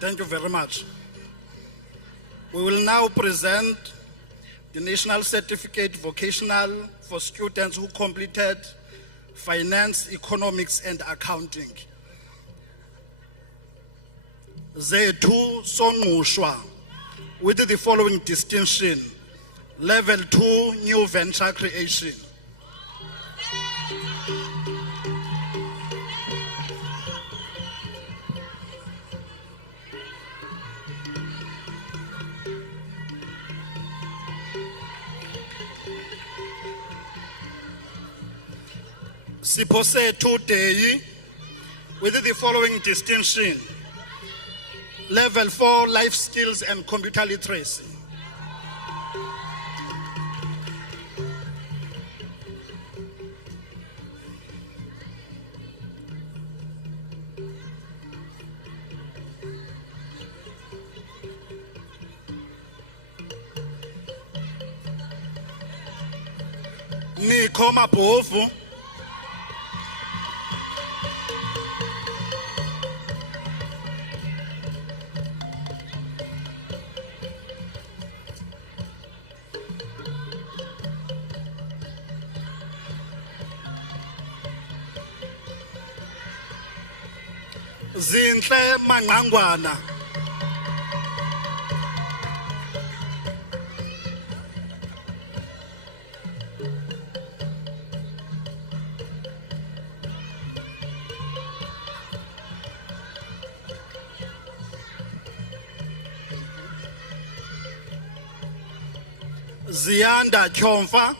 Thank you very much. We will now present the National Certificate Vocational for students who completed Finance, Economics and Accounting. Zethu Sonushwa with the following distinction: Level 2, New Venture Creation. Siposethu Deyi with the following distinction: Level 4, Life Skills and Computer Literacy. Nikho Mabhovu Zinhle Mangangwana. Ziyanda Chomfa.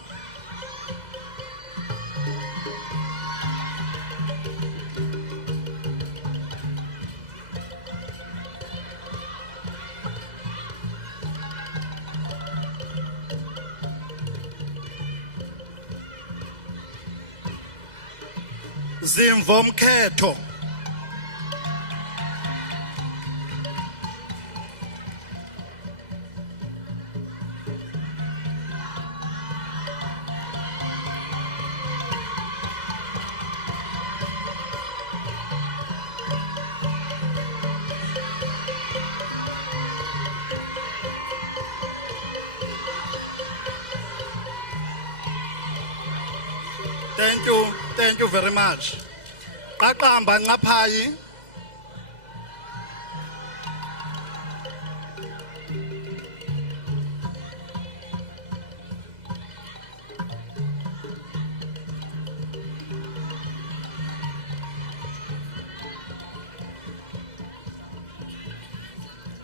Zimvomkhetho. Thank you very much. Qaqamba ngaphayi.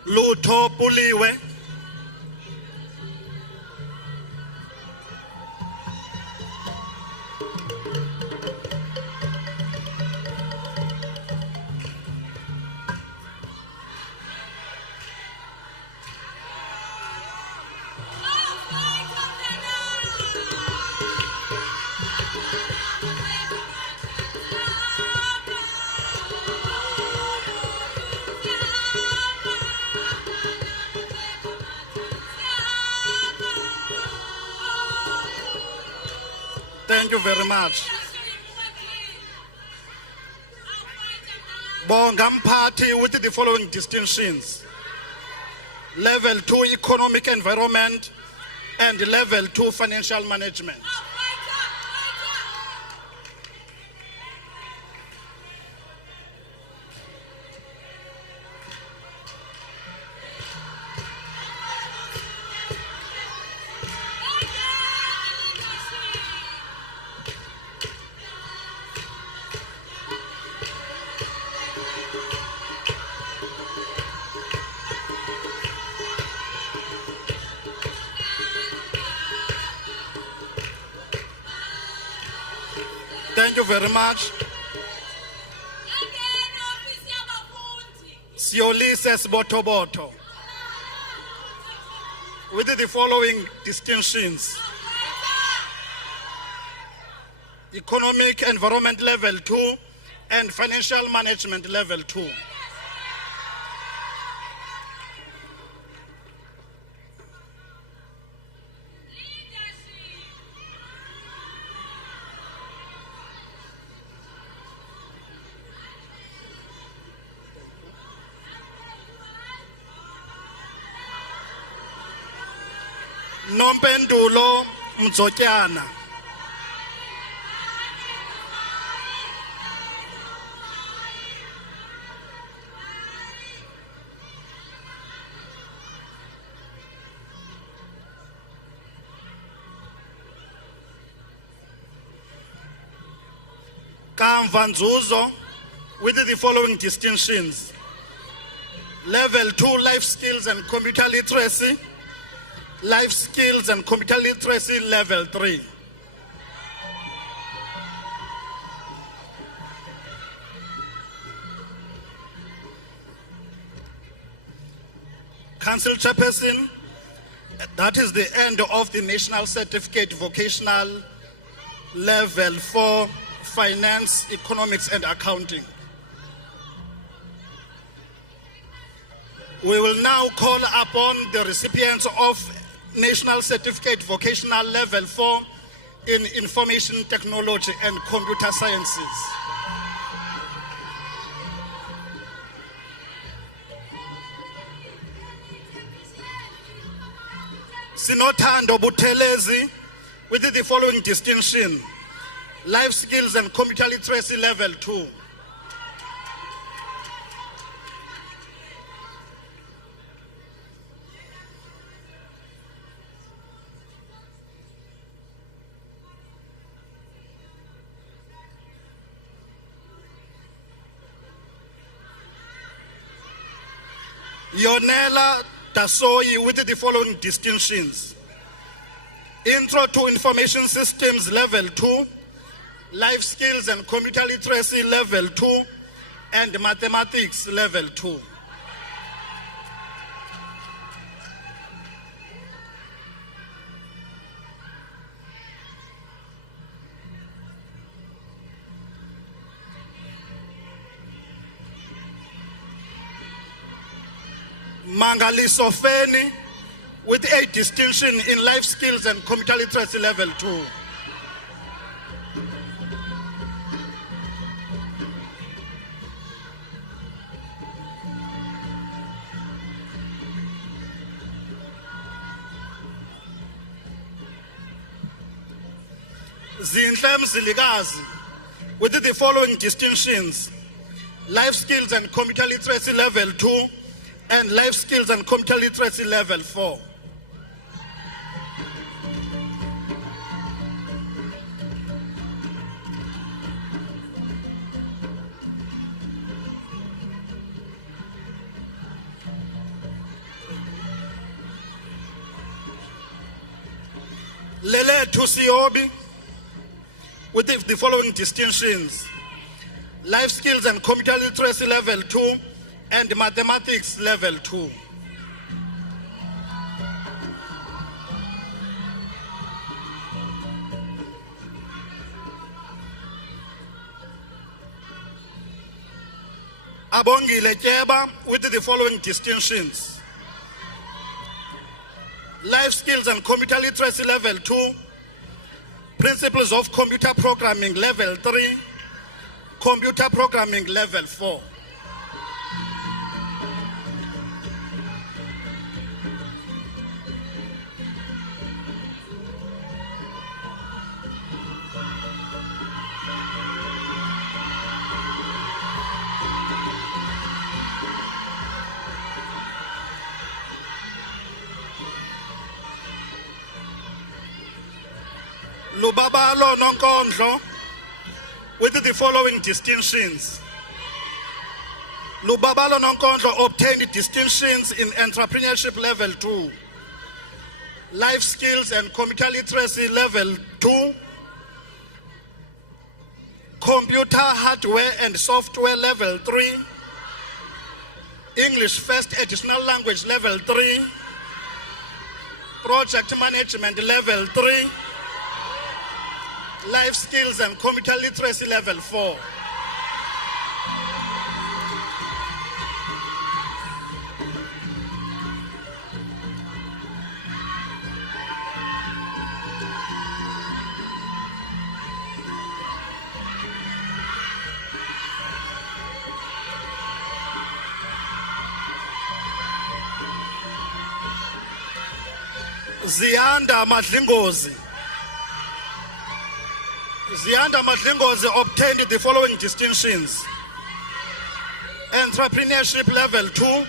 Lutho Puliwe. Thank you very much. Bonga Mphathi with the following distinctions: Level 2 Economic Environment and Level 2 Financial Management. Thank you very much. Siolise Botoboto with the following distinctions: Economic Environment Level 2 and Financial Management Level 2. Nompendulo Mzotyana. Kamva Nzuzo with the following distinctions: Level 2 Life Skills and Computer Literacy, Life Skills and Computer Literacy Level 3. Council Chairperson, that is the end of the National Certificate Vocational Level 4 Finance, Economics and Accounting. We will now call upon the recipients of National Certificate Vocational Level 4 in Information Technology and Computer Sciences. Sinothando Buthelezi with the following distinction: Life Skills and Computer Literacy Level 2. Yonela Dasoyi with the following distinctions: Intro to Information Systems Level 2, Life Skills and Computer Literacy Level 2, and Mathematics Level 2. Mangaliso Feni with a distinction in Life Skills and Computer Literacy Level 2. Zinhle Mzilikazi with the following distinctions: Life Skills and Computer Literacy Level 2 and Life Skills and Computer Literacy Level 4. Lele Tusiobi with the following distinctions: Life Skills and Computer Literacy Level 2 and Mathematics Level 2. Abongile Tyeba with the following distinctions: Life Skills and Computer Literacy Level 2, Principles of Computer Programming Level 3, Computer Programming Level 4. Lubabalo Nonkondlo with the following distinctions: Lubabalo Nonkondlo obtained distinctions in Entrepreneurship Level 2, Life Skills and Computer Literacy Level 2, Computer Hardware and Software Level 3, English First Additional Language Level 3, Project Management Level 3, Life Skills and Computer Literacy Level 4. Zianda Madlingozi obtained the following distinctions: Entrepreneurship Level 2,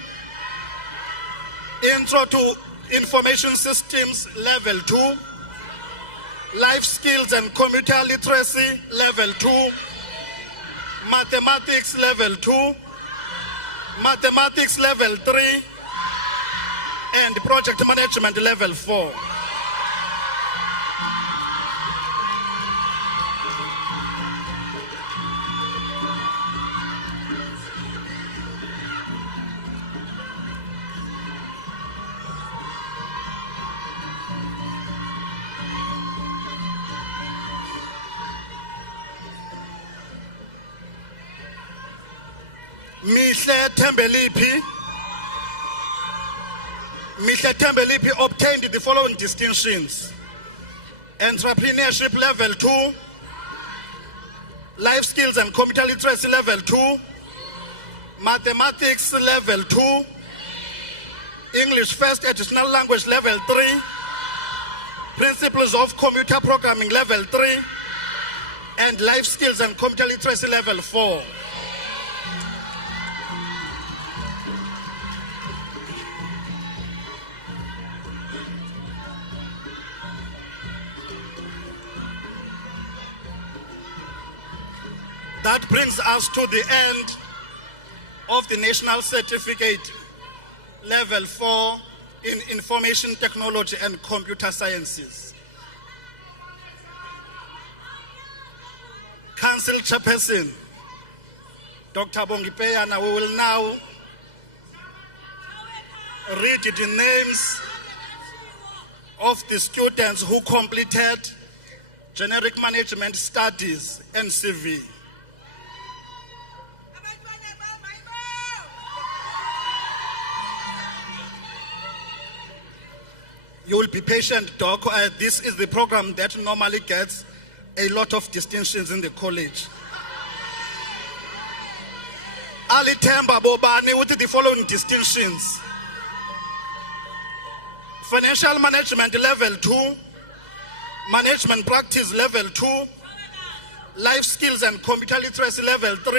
Intro to Information Systems Level 2, Life Skills and Computer Literacy Level 2, Mathematics Level 2, Mathematics Level 3, and Project Management Level 4. Mihle Tembelipi obtained the following distinctions: Entrepreneurship Level 2, Life Skills and Computer Literacy Level 2, Mathematics Level 2, English First Additional Language Level 3, Principles of Computer Programming Level 3, and Life Skills and Computer Literacy Level 4. That brings us to the end of the National Certificate level 4 in information technology and computer sciences. Council Chairperson, Dr. Bongipeyana, we will now read the names of the students who completed generic management studies NCV. You will be patient, Doc. This is the program that normally gets a lot of distinctions in the college. Ali Temba Bobani with the following distinctions: Financial Management Level 2, Management Practice Level 2, Life Skills and Computer Literacy Level 3,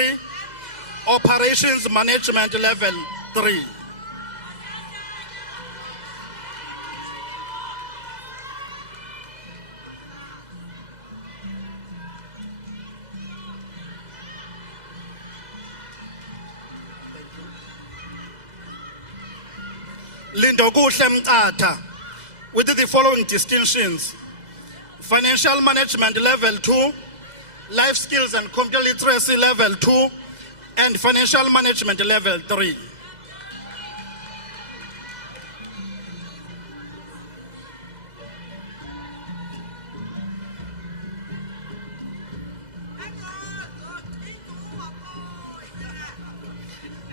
Operations Management Level 3. Lindo Kuhle Mtata with the following distinctions: Financial Management Level 2, Life Skills and Computer Literacy Level 2, and Financial Management Level 3.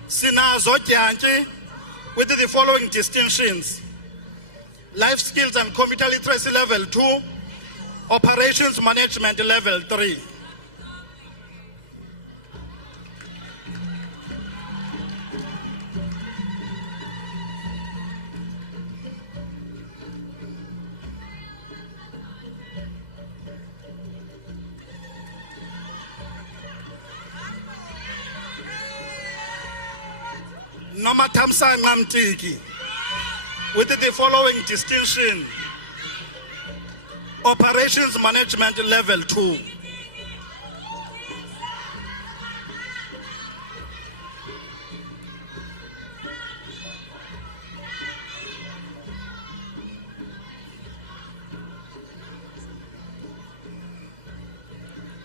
Sinazo Tyanki with the following distinctions: Life Skills and Computer Literacy Level 2, Operations Management Level 3. Nomatamsa Ngamtiki with the following distinction: Operations Management Level 2.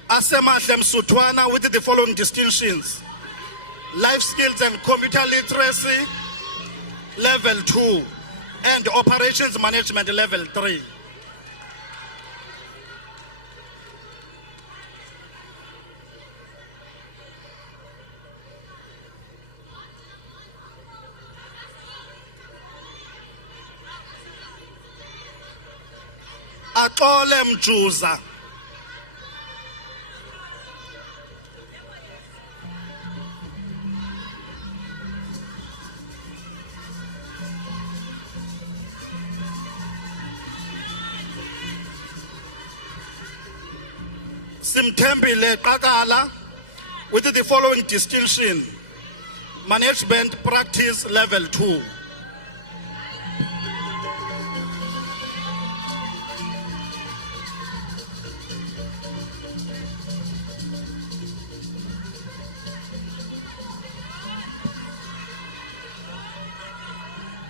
Asemahle Msutwana with the following distinctions: Life Skills and Computer Literacy Level 2 and Operations Management Level 3. Axole Mjuza Simtembile Kakala with the following distinction: Management Practice Level 2.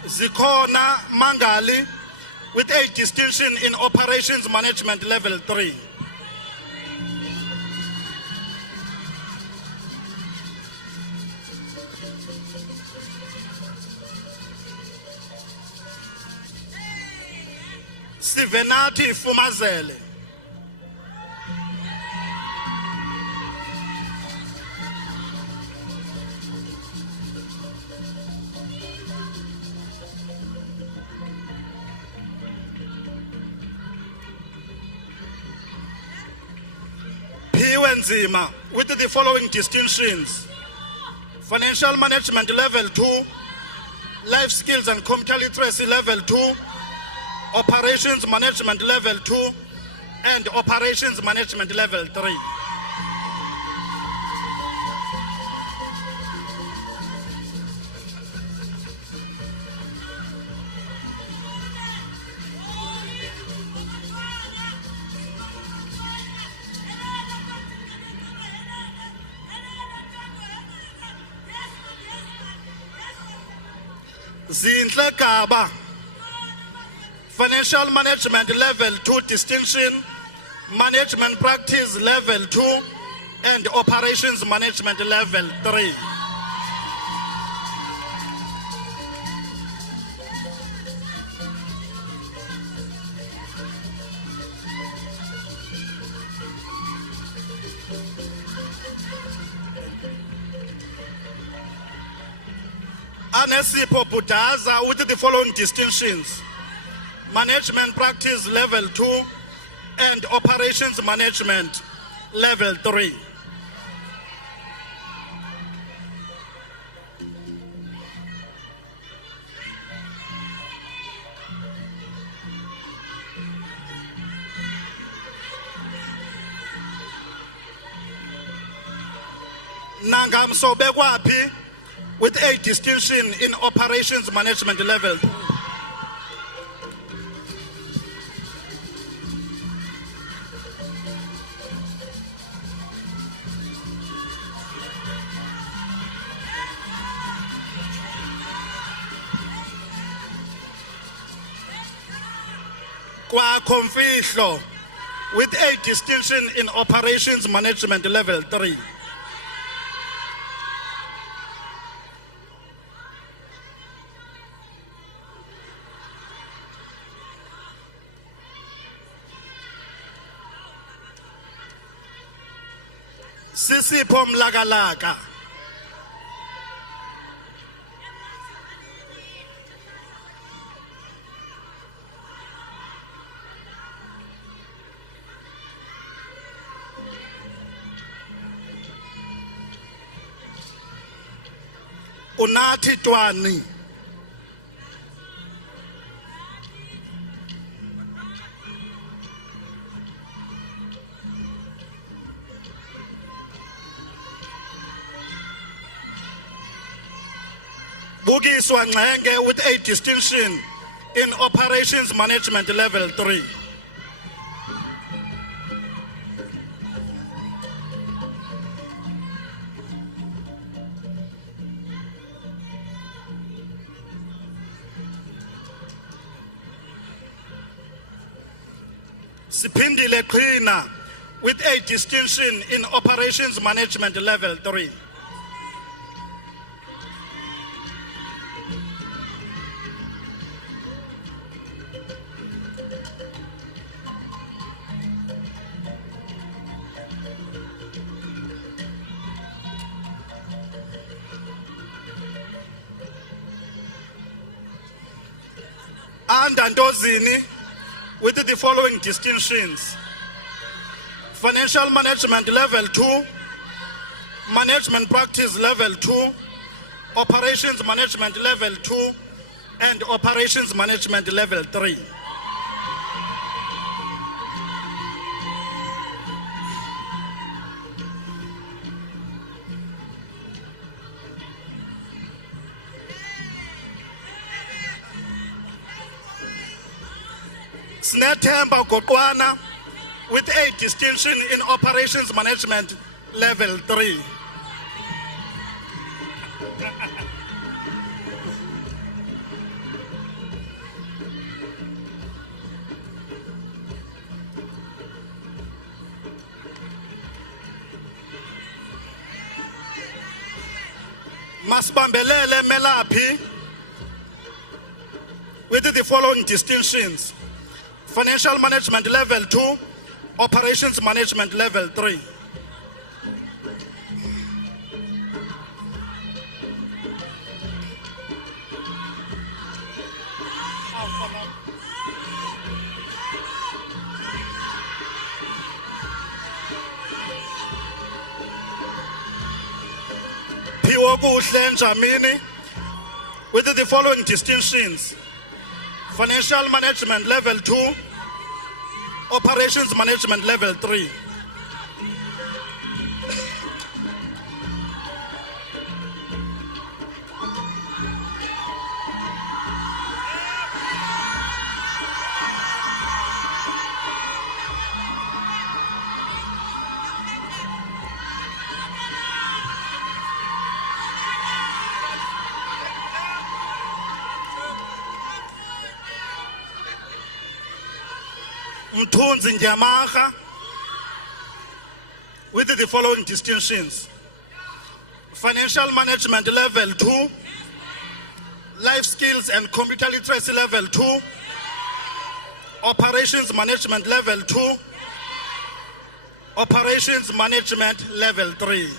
Zikona Mangali with a distinction in Operations Management Level 3. Sivenati Fumazele. Piwenzima with the following distinctions: Financial Management Level 2, Life Skills and Computer Literacy Level 2, Operations Management Level 2, and Operations Management Level 3. Zinhle Gaba, Financial Management Level 2 Distinction, Management Practice Level 2, and Operations Management Level 3. Anesipho Budaza with the following distinctions: Management Practice Level 2 and Operations Management Level 3. Nangam Sobekwapi with a distinction in Operations Management Level. Kwa Konfihlo with a distinction in Operations Management Level 3. Sisipho Mlakalaka. Unathi Twani. Bugiswa Ngenge with a distinction in Operations Management Level 3. Sipindile Qhina with a distinction in Operations Management Level 3. Andandozini with the following distinctions: Financial Management Level 2, Management Practice Level 2, Operations Management Level 2, and Operations Management Level 3. Snethemba Gokwana with a distinction in Operations Management Level 3. Masbambelele Melapi with the following distinctions: Financial Management Level 2, Operations Management Level 3. Piwokuhle Njamini with the following distinctions: Financial Management Level 2, Operations Management Level 3. Mthunzi Nyamaga with the following distinctions: Financial Management Level 2, Life Skills and Computer Literacy Level 2, Operations Management Level 2, Operations Management Level 3.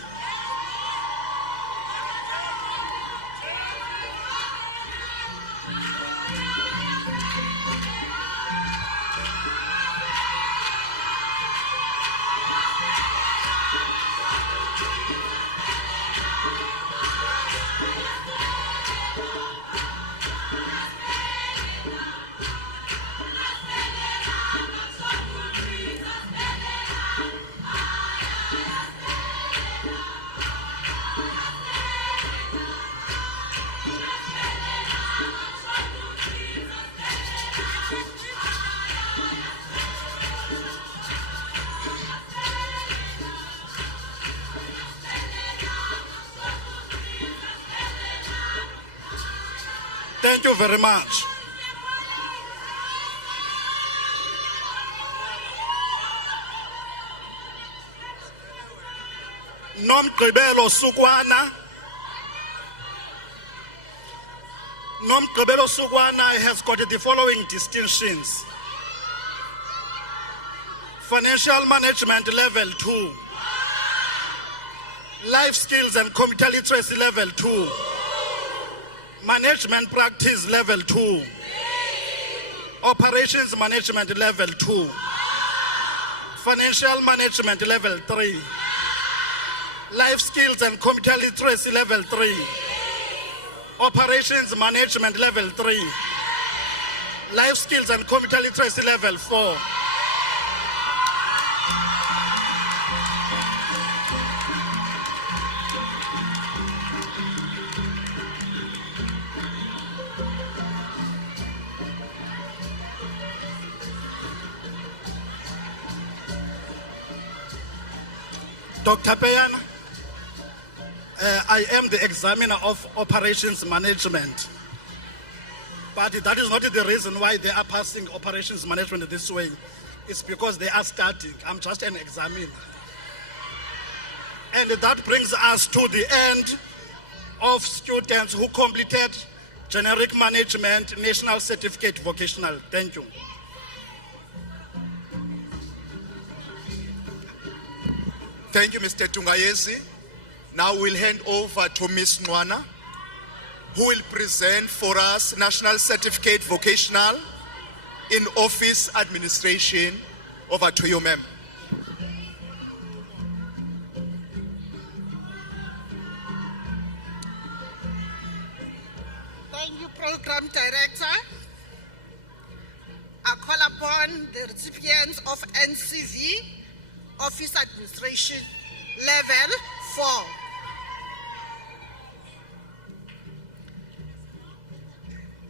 Thank you very much. Nomgqibelo Sukwana. Nomgqibelo Sukwana has got the following distinctions: Financial Management Level 2, Life Skills and Computer Literacy Level 2, Management Practice Level 2, Operations Management Level 2, Financial Management Level 3, Life Skills and Computer Literacy Level 3, Operations Management Level 3, Life Skills and Computer Literacy Level 4. Dr. Peyana, I am the examiner of operations management. But that is not the reason why they are passing operations management this way. It's because they are studying. I'm just an examiner. And that brings us to the end of students who completed Generic Management National Certificate Vocational. Thank you. Thank you, Mr. Tungayezi. Now we'll hand over to Ms. Nwana, who will present for us National Certificate Vocational in Office Administration. Over to you, ma'am. Thank you, Program Director. I call upon the recipients of NCV, Office Administration Level 4.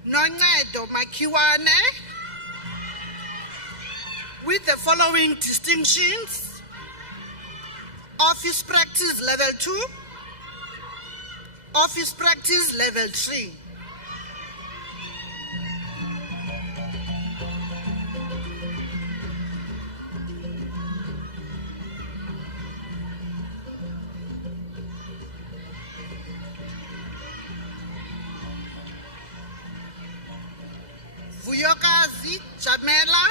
Noncedo Makiwane with the following distinctions: Office Practice Level 2, Office Practice Level 3. Vuyokazi Jamela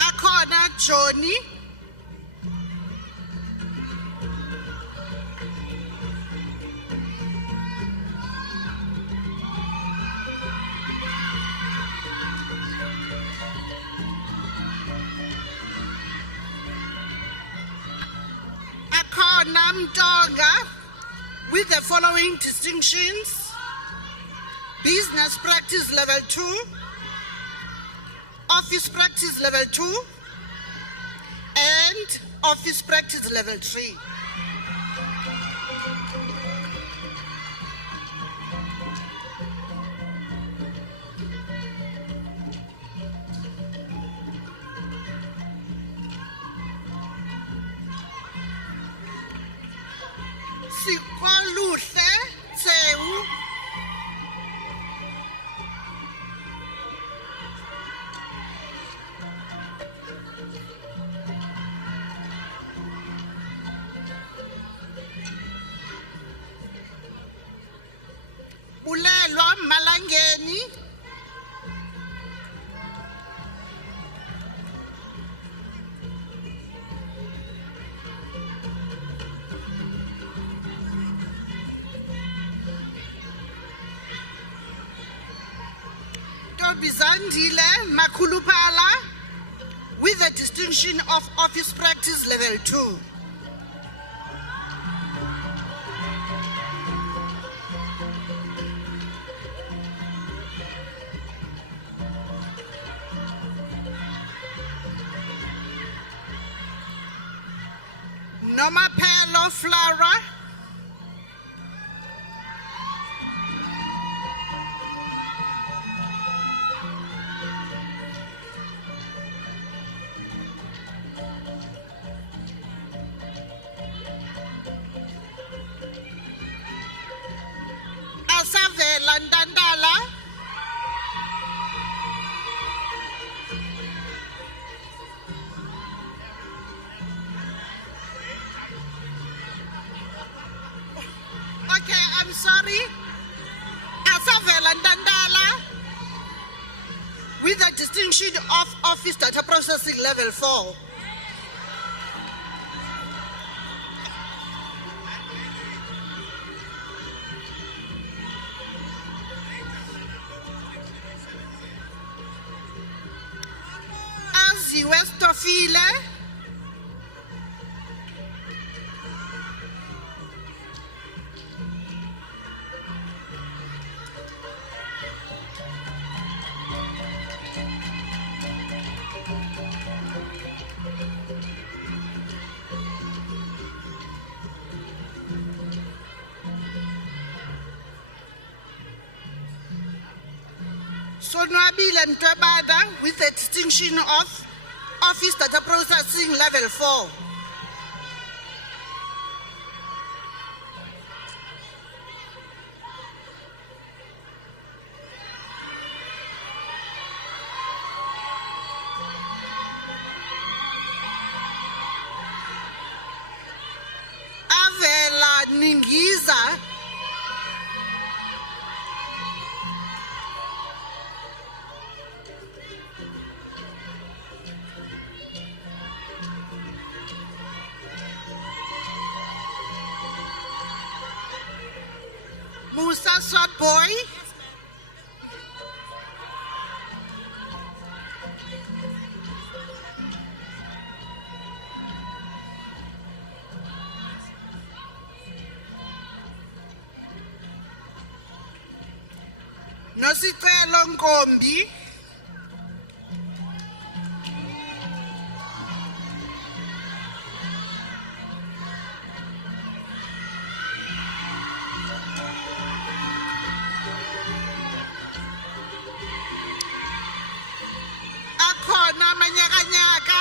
Akona Johnny Namtonga with the following distinctions: Business Practice Level 2, Office Practice Level 2, and Office Practice Level 3. Sikoluhle Tseu. Bulelwa Malangeni. Bizandile Makulupala with the distinction of Office Practice Level 2. Nomapelo Flora. Asavela Ndandala. Okay, I'm sorry. Asavela Ndandala with the distinction of Office Data Processing Level 4. Westofile. Sonwabile Mtwebada with the distinction of Office Data Processing Level 4. Avela Ningiza Musa Short Boy. Nosicelo Nkombi. Akhona Manyakanyaka.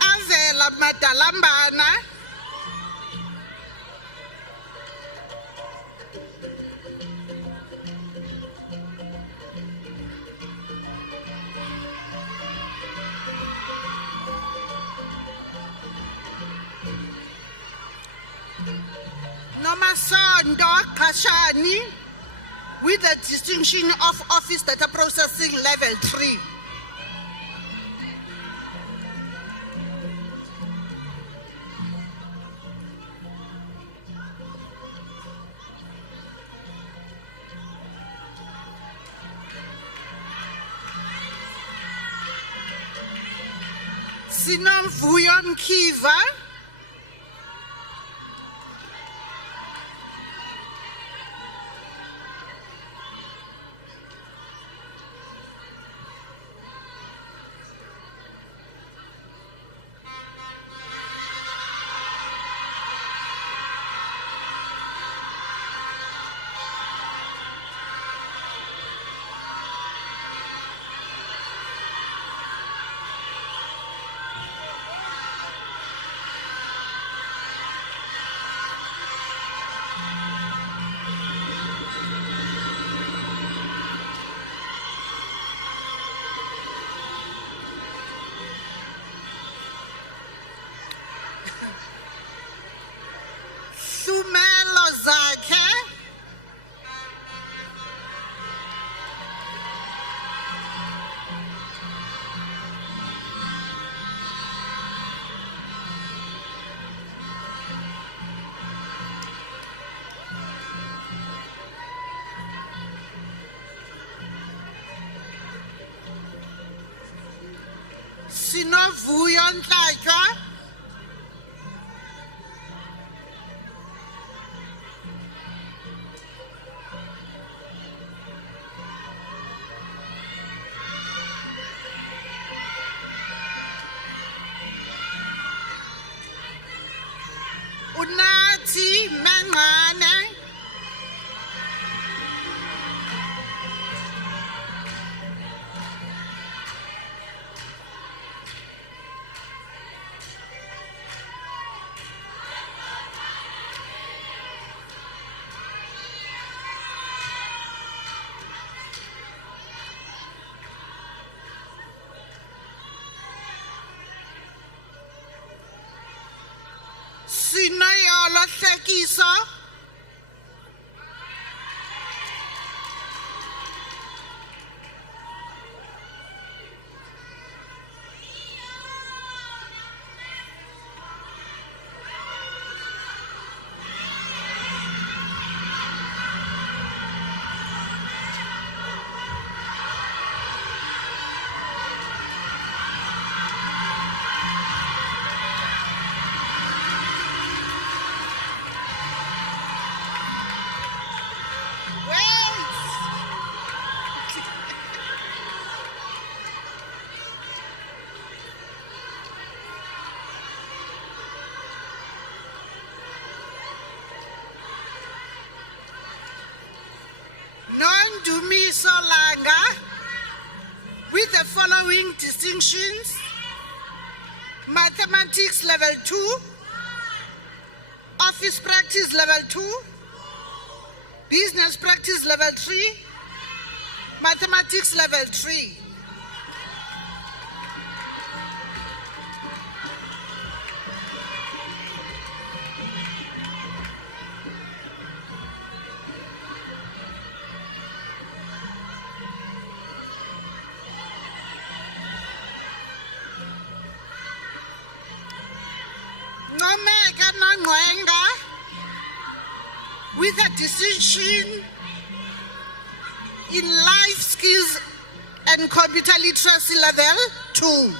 Avela Madalambana. Nomasondo Kashani with the distinction of Office Data Processing Level 3. Sinomvuyo Mkiva. ngezihlumelo zakhe Sinovuyo Nhlatywa Unathi Mengane Sinoyolo Hlekiso Nondumiso Langa with the following distinctions: Mathematics Level 2, Office Practice Level 2, Business Practice Level 3, Mathematics Level 3. Nomeka Nangwenga with a distinction in life skills and computer literacy level 2.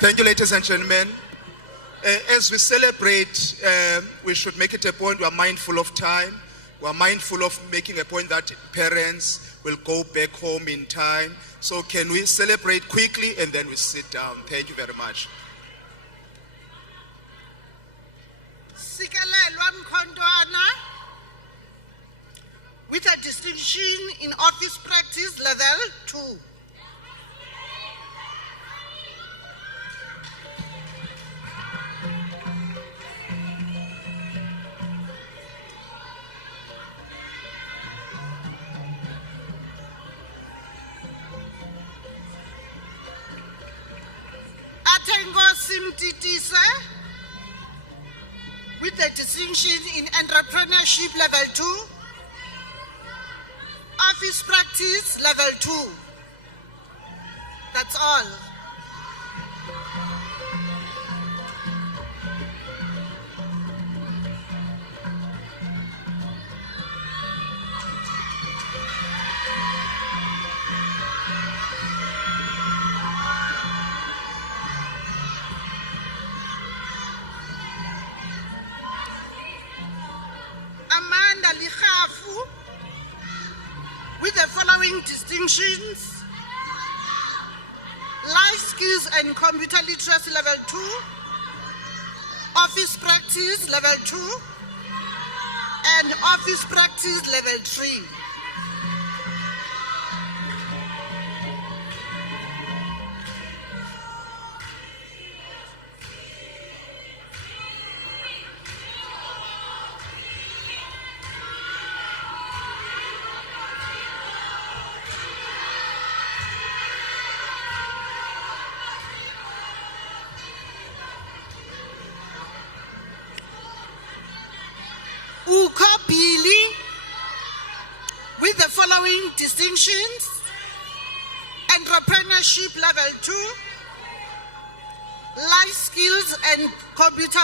Thank you, ladies and gentlemen. As we celebrate, we should make it a point. We are mindful of time. We are mindful of making a point that parents will go back home in time. So can we celebrate quickly and then we sit down? Thank you very much. Sikelelwa Mkhondwana with a distinction in office practice level 2. Atengosi Mtitise with a distinction in entrepreneurship level 2, office practice level 2. That's all. Amanda Likhafu with the following distinctions: life Life skills and computer literacy level 2, office practice level 2, and office practice level 3. Uko Billy with the following distinctions: entrepreneurship level 2, life skills and computer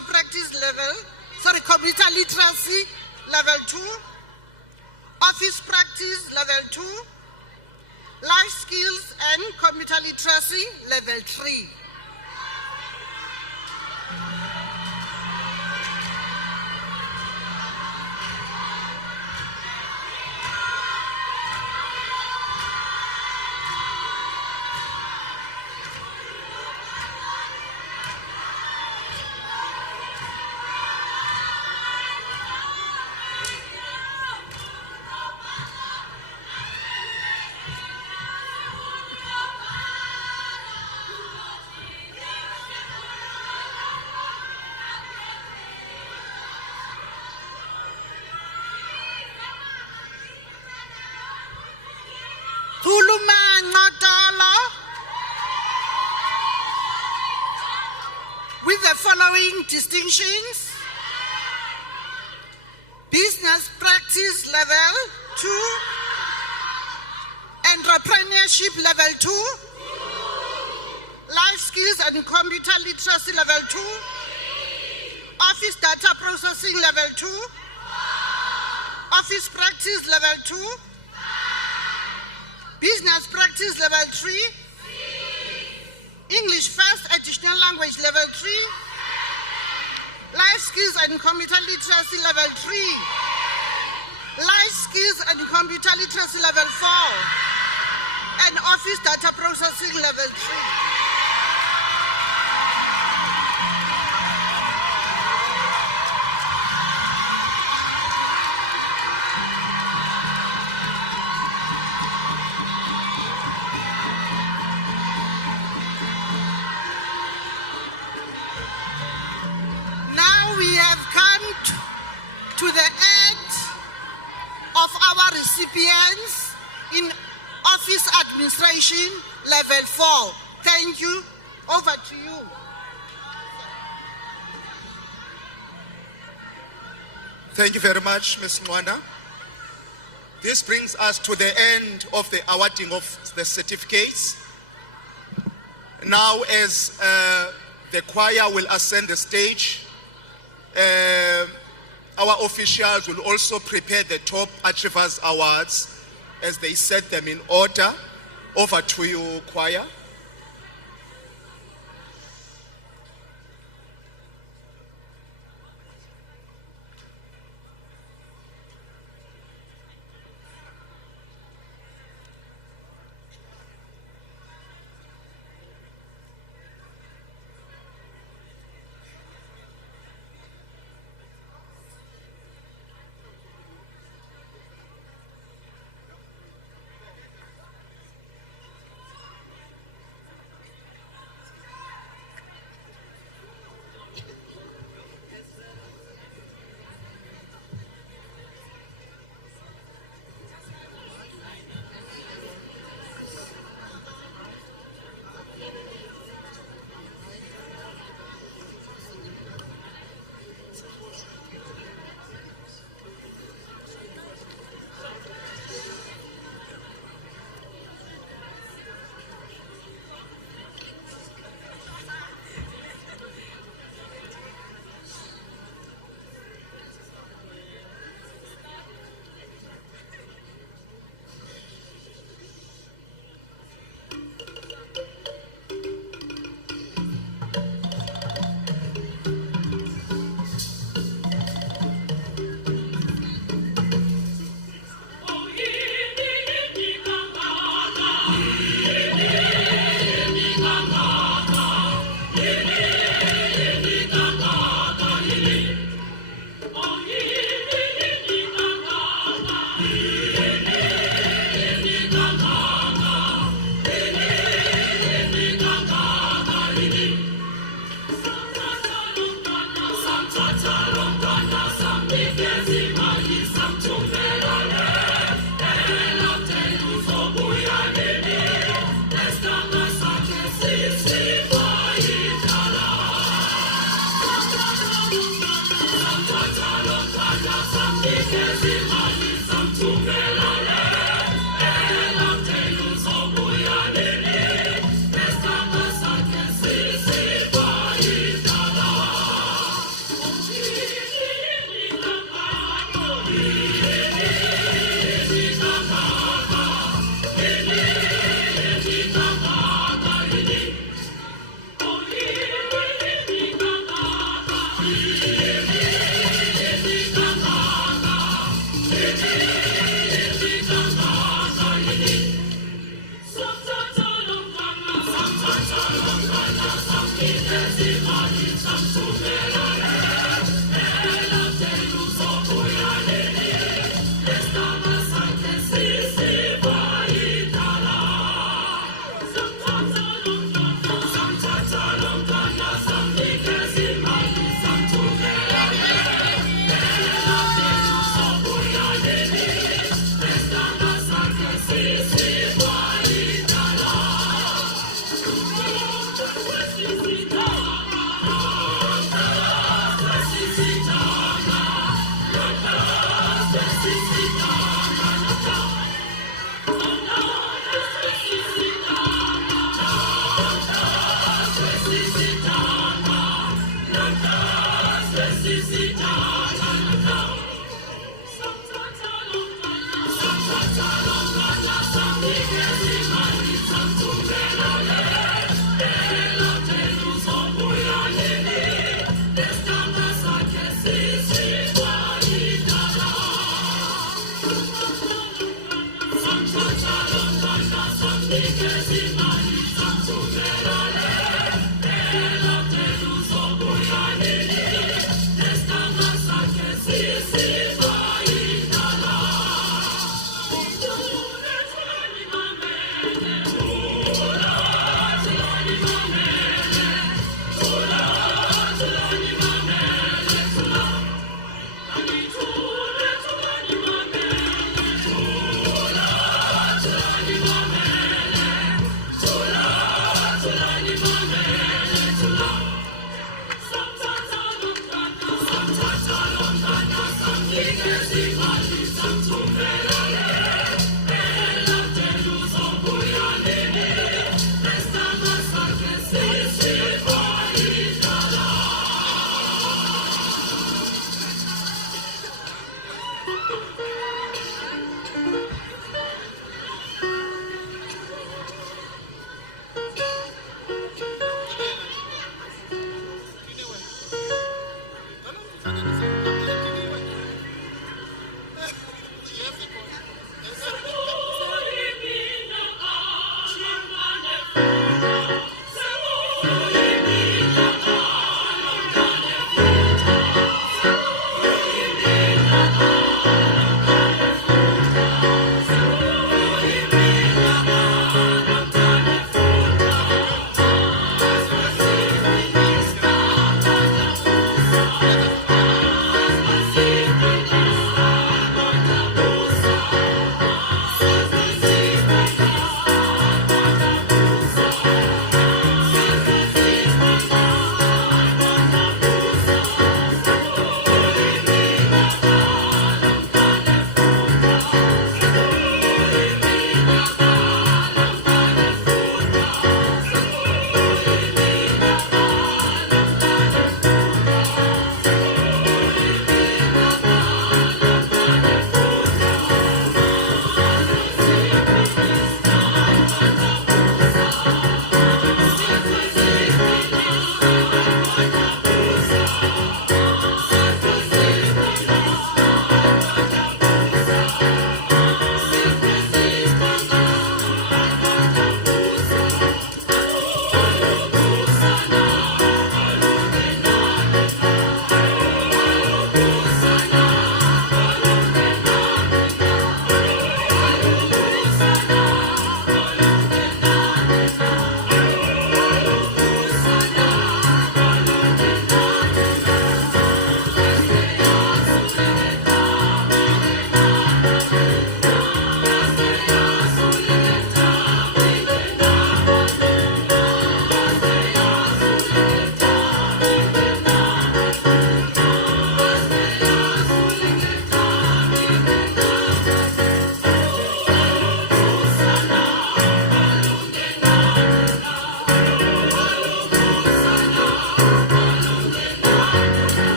literacy level 2, office practice level 2, life skills and computer literacy level 3. With the following distinctions: business practice level 2, entrepreneurship level 2, life skills and computer literacy level 2, office data processing level 2, office practice level 2, business practice level 3, English first additional language level 3, life skills and computer literacy level 3, life skills and computer literacy level 4, and office data processing level 3. To the end of our recipients in office administration level 4. Thank you. Over to you. Thank you very much, Ms. Mwanda. This brings us to the end of the awarding of the certificates. Now, as the choir will ascend the stage, our officials will also prepare the Top Achievers Awards as they set them in order. Over to you, choir.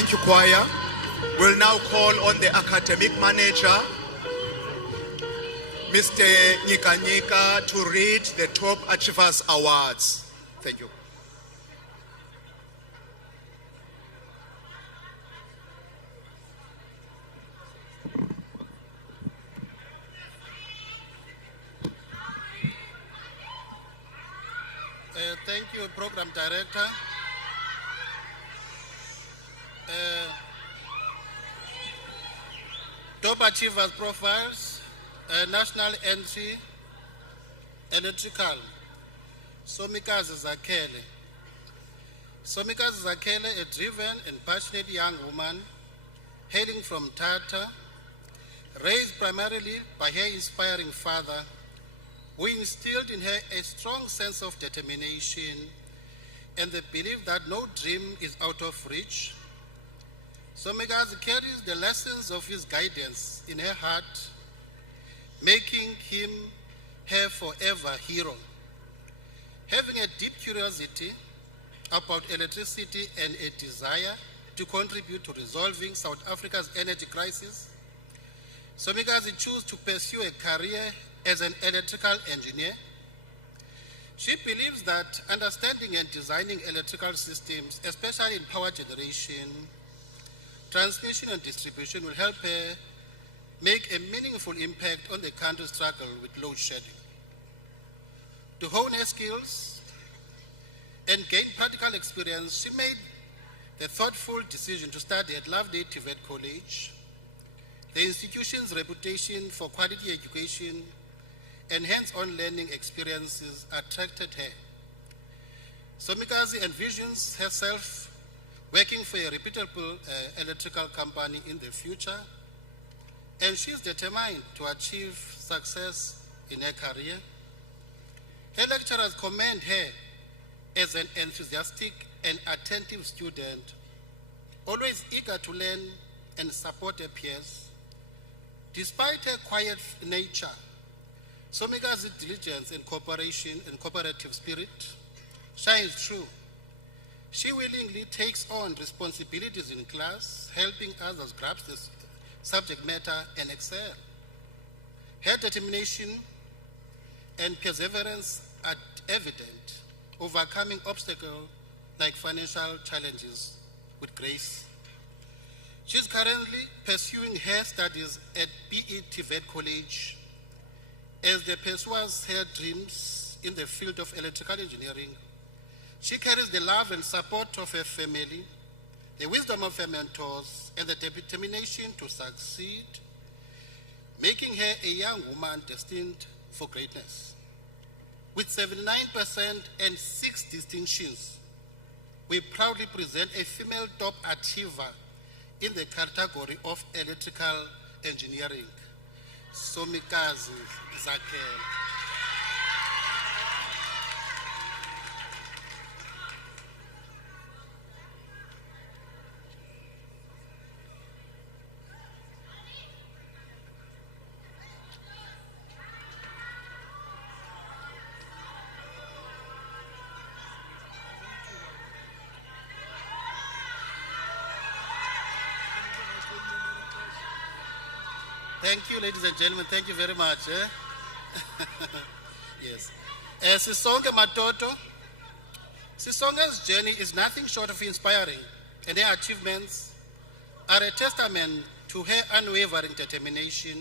Thank you, choir. We'll now call on the academic manager, Mr. Nyika, to read the Top Achievers Awards. Thank you. Thank you, Program Director. Top Achievers Profiles, National Entry, Electrical, Somikazi Zakele. Somikazi Zakele, a driven and passionate young woman hailing from Tata, raised primarily by her inspiring father, who instilled in her a strong sense of determination and the belief that no dream is out of reach. Somikazi carries the lessons of his guidance in her heart, making him her forever hero. Having a deep curiosity about electricity and a desire to contribute to resolving South Africa's energy crisis, Somikazi chose to pursue a career as an electrical engineer. She believes that understanding and designing electrical systems, especially in power generation, transmission and distribution, will help her make a meaningful impact on the country's struggle with load shedding. To hone her skills and gain practical experience, she made the thoughtful decision to study at Loveday TVET College. The institution's reputation for quality education and hands-on learning experiences attracted her. Somikazi envisions herself working for a reputable electrical company in the future, and she's determined to achieve success in her career. Her lecturers commend her as an enthusiastic and attentive student, always eager to learn and support her peers. Despite her quiet nature, Somikazi's diligence and cooperation and cooperative spirit shines through. She willingly takes on responsibilities in class, helping others grasp the subject matter and excel. Her determination and perseverance are evident, overcoming obstacles like financial challenges with grace. She's currently pursuing her studies at BE TVET College as they pursues her dreams in the field of electrical engineering. She carries the love and support of her family, the wisdom of her mentors, and the determination to succeed, making her a young woman destined for greatness. With 79% and 6 distinctions, we proudly present a female top achiever in the category of electrical engineering, Somikazi Zakele. Thank you, ladies and gentlemen. Thank you very much. Yes. Sisonke Matoto. Sisonke's journey is nothing short of inspiring, and her achievements are a testament to her unwavering determination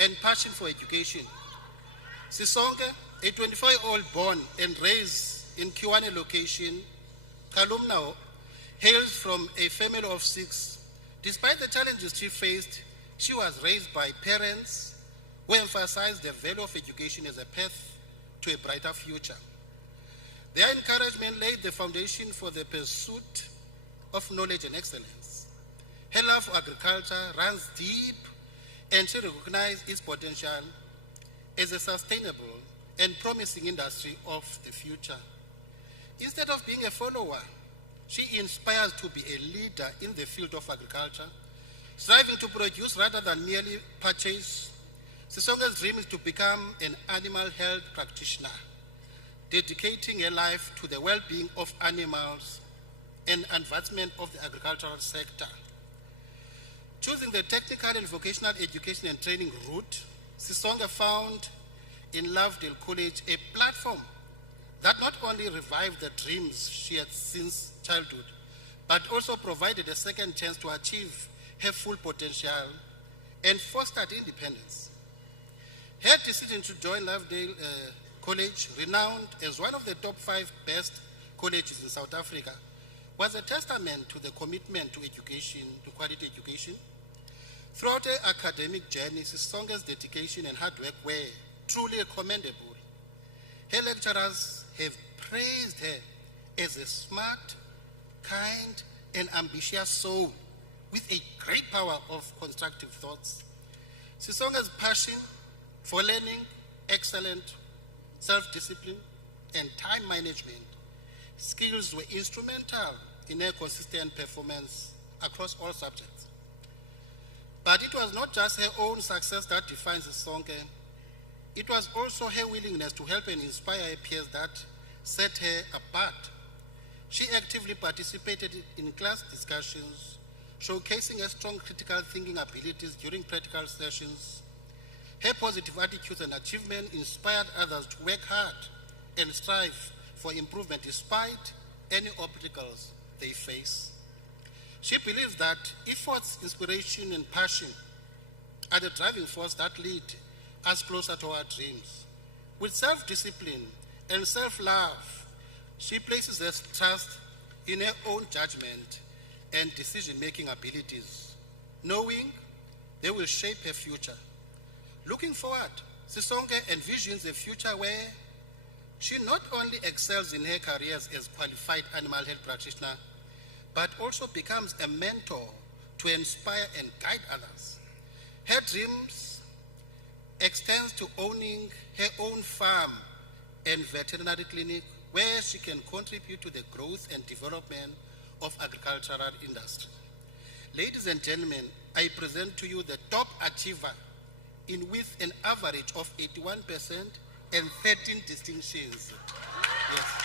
and passion for education. Sisonke, a 24-year-old born and raised in Kiwane location, Kalumna, hails from a family of 6. Despite the challenges she faced, she was raised by parents who emphasized the value of education as a path to a brighter future. Their encouragement laid the foundation for the pursuit of knowledge and excellence. Her love for agriculture runs deep, and she recognized its potential as a sustainable and promising industry of the future. Instead of being a follower, she inspires to be a leader in the field of agriculture, striving to produce rather than merely purchase. Sisonke's dream is to become an animal health practitioner, dedicating her life to the well-being of animals and advancement of the agricultural sector. Choosing the technical and vocational education and training route, Sisonke found in Lovedale College a platform that not only revived the dreams she had since childhood, but also provided a second chance to achieve her full potential and fostered independence. Her decision to join Lovedale College, renowned as one of the top 5 best colleges in South Africa, was a testament to the commitment to education, to quality education. Throughout her academic journey, Sisonke's dedication and hard work were truly commendable. Her lecturers have praised her as a smart, kind, and ambitious soul with a great power of constructive thoughts. Sisonke's passion for learning, excellent self-discipline, and time management skills were instrumental in her consistent performance across all subjects. But it was not just her own success that defines Sisonke. It was also her willingness to help and inspire her peers that set her apart. She actively participated in class discussions, showcasing her strong critical thinking abilities during practical sessions. Her positive attitudes and achievement inspired others to work hard and strive for improvement despite any obstacles they face. She believes that efforts, inspiration, and passion are the driving force that lead us closer to our dreams. With self-discipline and self-love, she places her trust in her own judgment and decision-making abilities, knowing they will shape her future. Looking forward, Sisonke envisions a future where she not only excels in her careers as qualified animal health practitioner, but also becomes a mentor to inspire and guide others. Her dreams extends to owning her own farm and veterinary clinic where she can contribute to the growth and development of agricultural industry. Ladies and gentlemen, I present to you the top achiever with an average of 81% and 13 distinctions. Yes.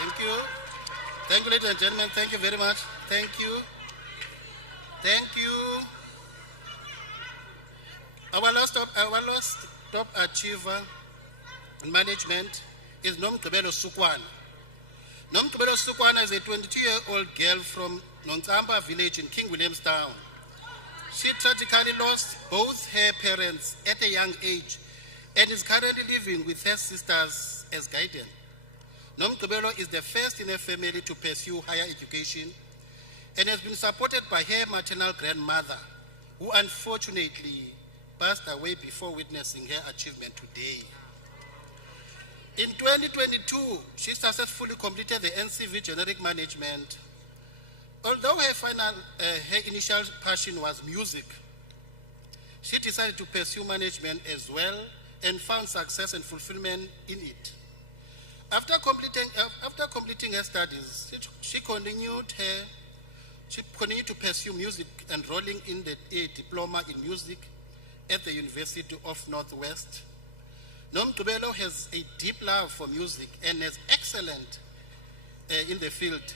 Thank you. Thank you, ladies and gentlemen. Thank you very much. Thank you. Thank you. Our last top achiever in management is Nomgqibelo Sukwana. Nomgqibelo Sukwana is a 22-year-old girl from Nonkamba village in King Williamstown. She tragically lost both her parents at a young age and is currently living with her sisters as guardian. Nomgqibelo is the first in her family to pursue higher education and has been supported by her maternal grandmother, who unfortunately passed away before witnessing her achievement today. In 2022, she successfully completed the NCV generic management. Although her initial passion was music, she decided to pursue management as well and found success and fulfillment in it. After completing her studies, she continued to pursue music, enrolling in a diploma in music at the University of Northwest. Nomgqibelo has a deep love for music and is excellent in the field.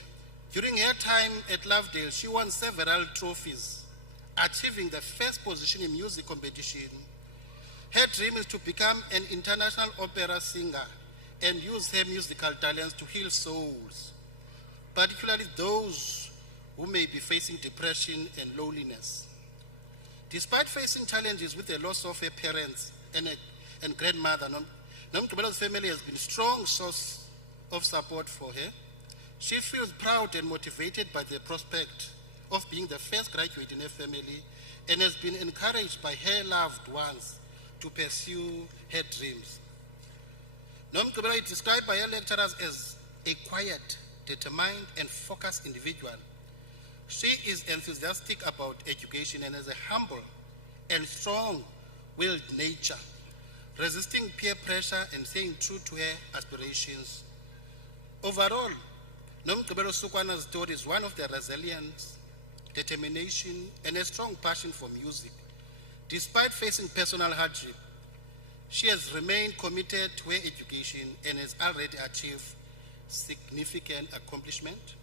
During her time at Lovedale, she won several trophies, achieving the first position in music competition. Her dream is to become an international opera singer and use her musical talents to heal souls, particularly those who may be facing depression and loneliness. Despite facing challenges with the loss of her parents and grandmother, Nomgqibelo's family has been a strong source of support for her. She feels proud and motivated by the prospect of being the first graduate in her family and has been encouraged by her loved ones to pursue her dreams. Nomgqibelo is described by her lecturers as a quiet, determined, and focused individual She is enthusiastic about education and has a humble and strong-willed nature, resisting peer pressure and staying true to her aspirations. Overall, Nomgqibelo Sukwana's story is one of the resilience, determination, and a strong passion for music. Despite facing personal hardship, she has remained committed to her education and has already achieved significant accomplishment.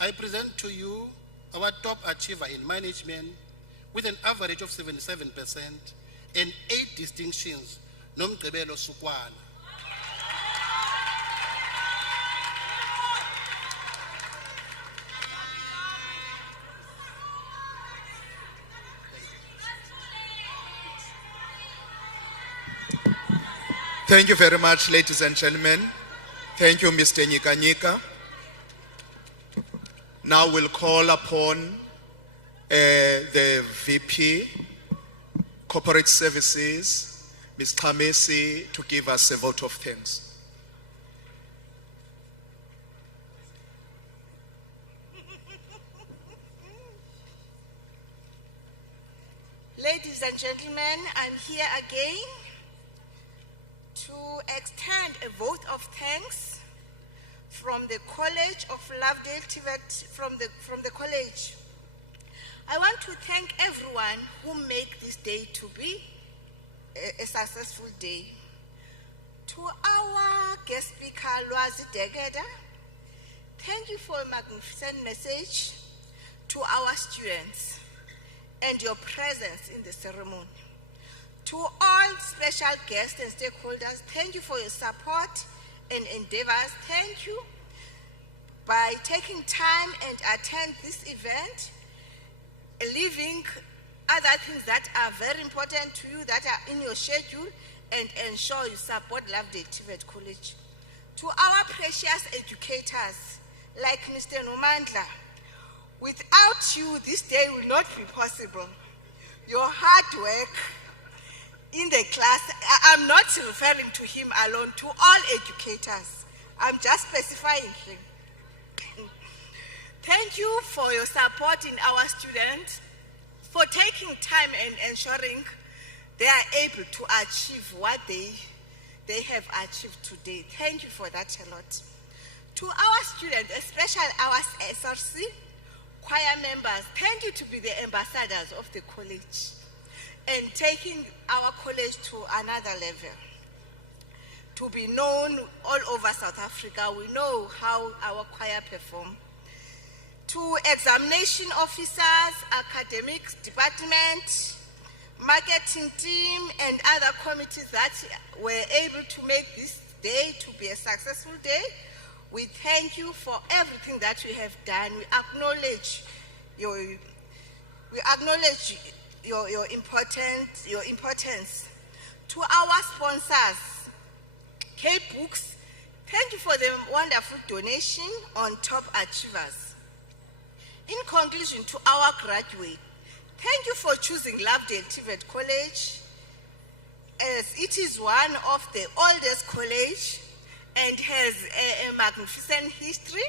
I present to you our top achiever in management with an average of 77% and 8 distinctions, Nomgqibelo Sukwana. Thank you very much, ladies and gentlemen. Thank you, Mr. Nyika. Now we'll call upon the VP, Corporate Services, Ms. Kamesi, to give us a vote of thanks. Ladies and gentlemen, I'm here again to extend a vote of thanks from the College of Lovedale TVET, from the college. I want to thank everyone who make this day to be a successful day. To our guest speaker, Lwazi Dekeda, thank you for a magnificent message to our students and your presence in the ceremony. To all special guests and stakeholders, thank you for your support and endeavors. Thank you by taking time and attend this event, leaving other things that are very important to you that are in your schedule, and ensure you support Lovedale TVET College. To our precious educators like Mr. Nomandla, without you this day will not be possible. Your hard work in the class, I'm not referring to him alone, to all educators. I'm just specifying him. Thank you for your support in our students, for taking time and ensuring they are able to achieve what they have achieved today. Thank you for that a lot. To our students, especially our SRC choir members, thank you to be the ambassadors of the college and taking our college to another level, to be known all over South Africa. We know how our choir perform. To examination officers, academics department, marketing team, and other committees that were able to make this day to be a successful day, we thank you for everything that you have done. We acknowledge your importance. To our sponsors, Cape Books, thank you for the wonderful donation on top achievers. In conclusion, to our graduates, thank you for choosing Lovedale TVET College, as it is one of the oldest college and has a magnificent history.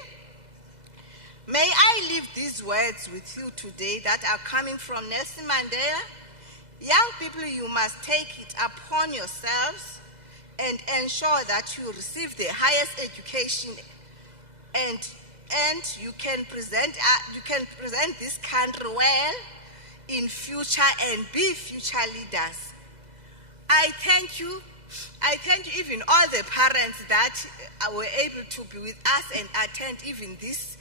May I leave these words with you today that are coming from Nelson Mandela. Young people, you must take it upon yourselves and ensure that you receive the highest education, and you can present this country well in future and be future leaders. I thank you even all the parents that were able to be with us and attend even this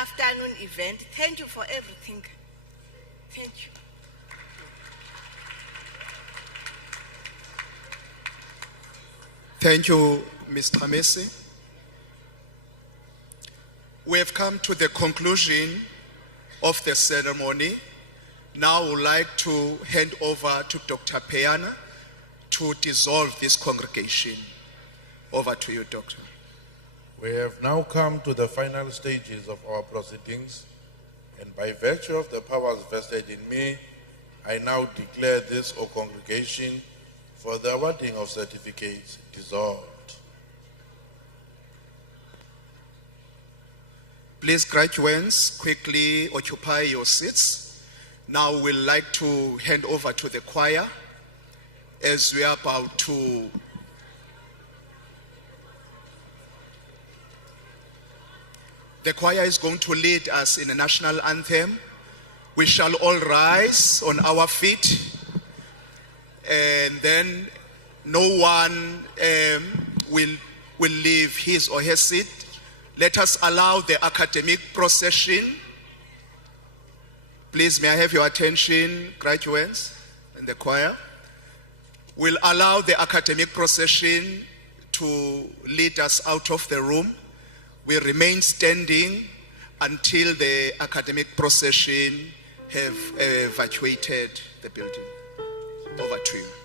afternoon event. Thank you for everything. Thank you. Thank you, Ms. Kamesi. We have come to the conclusion of the ceremony. Now I would like to hand over to Dr. Peyana to dissolve this congregation. Over to you, Doctor. We have now come to the final stages of our proceedings, and by virtue of the powers vested in me, I now declare this congregation for the awarding of certificates dissolved. Please, graduates, quickly occupy your seats. Now we'd like to hand over to the choir as we are about to the choir is going to lead us in a national anthem. We shall all rise on our feet, and then no one will leave his or her seat. Let us allow the academic procession. Please, may I have your attention, graduates and the choir. We'll allow the academic procession to lead us out of the room. We remain standing until the academic procession have evacuated the building. Over to you.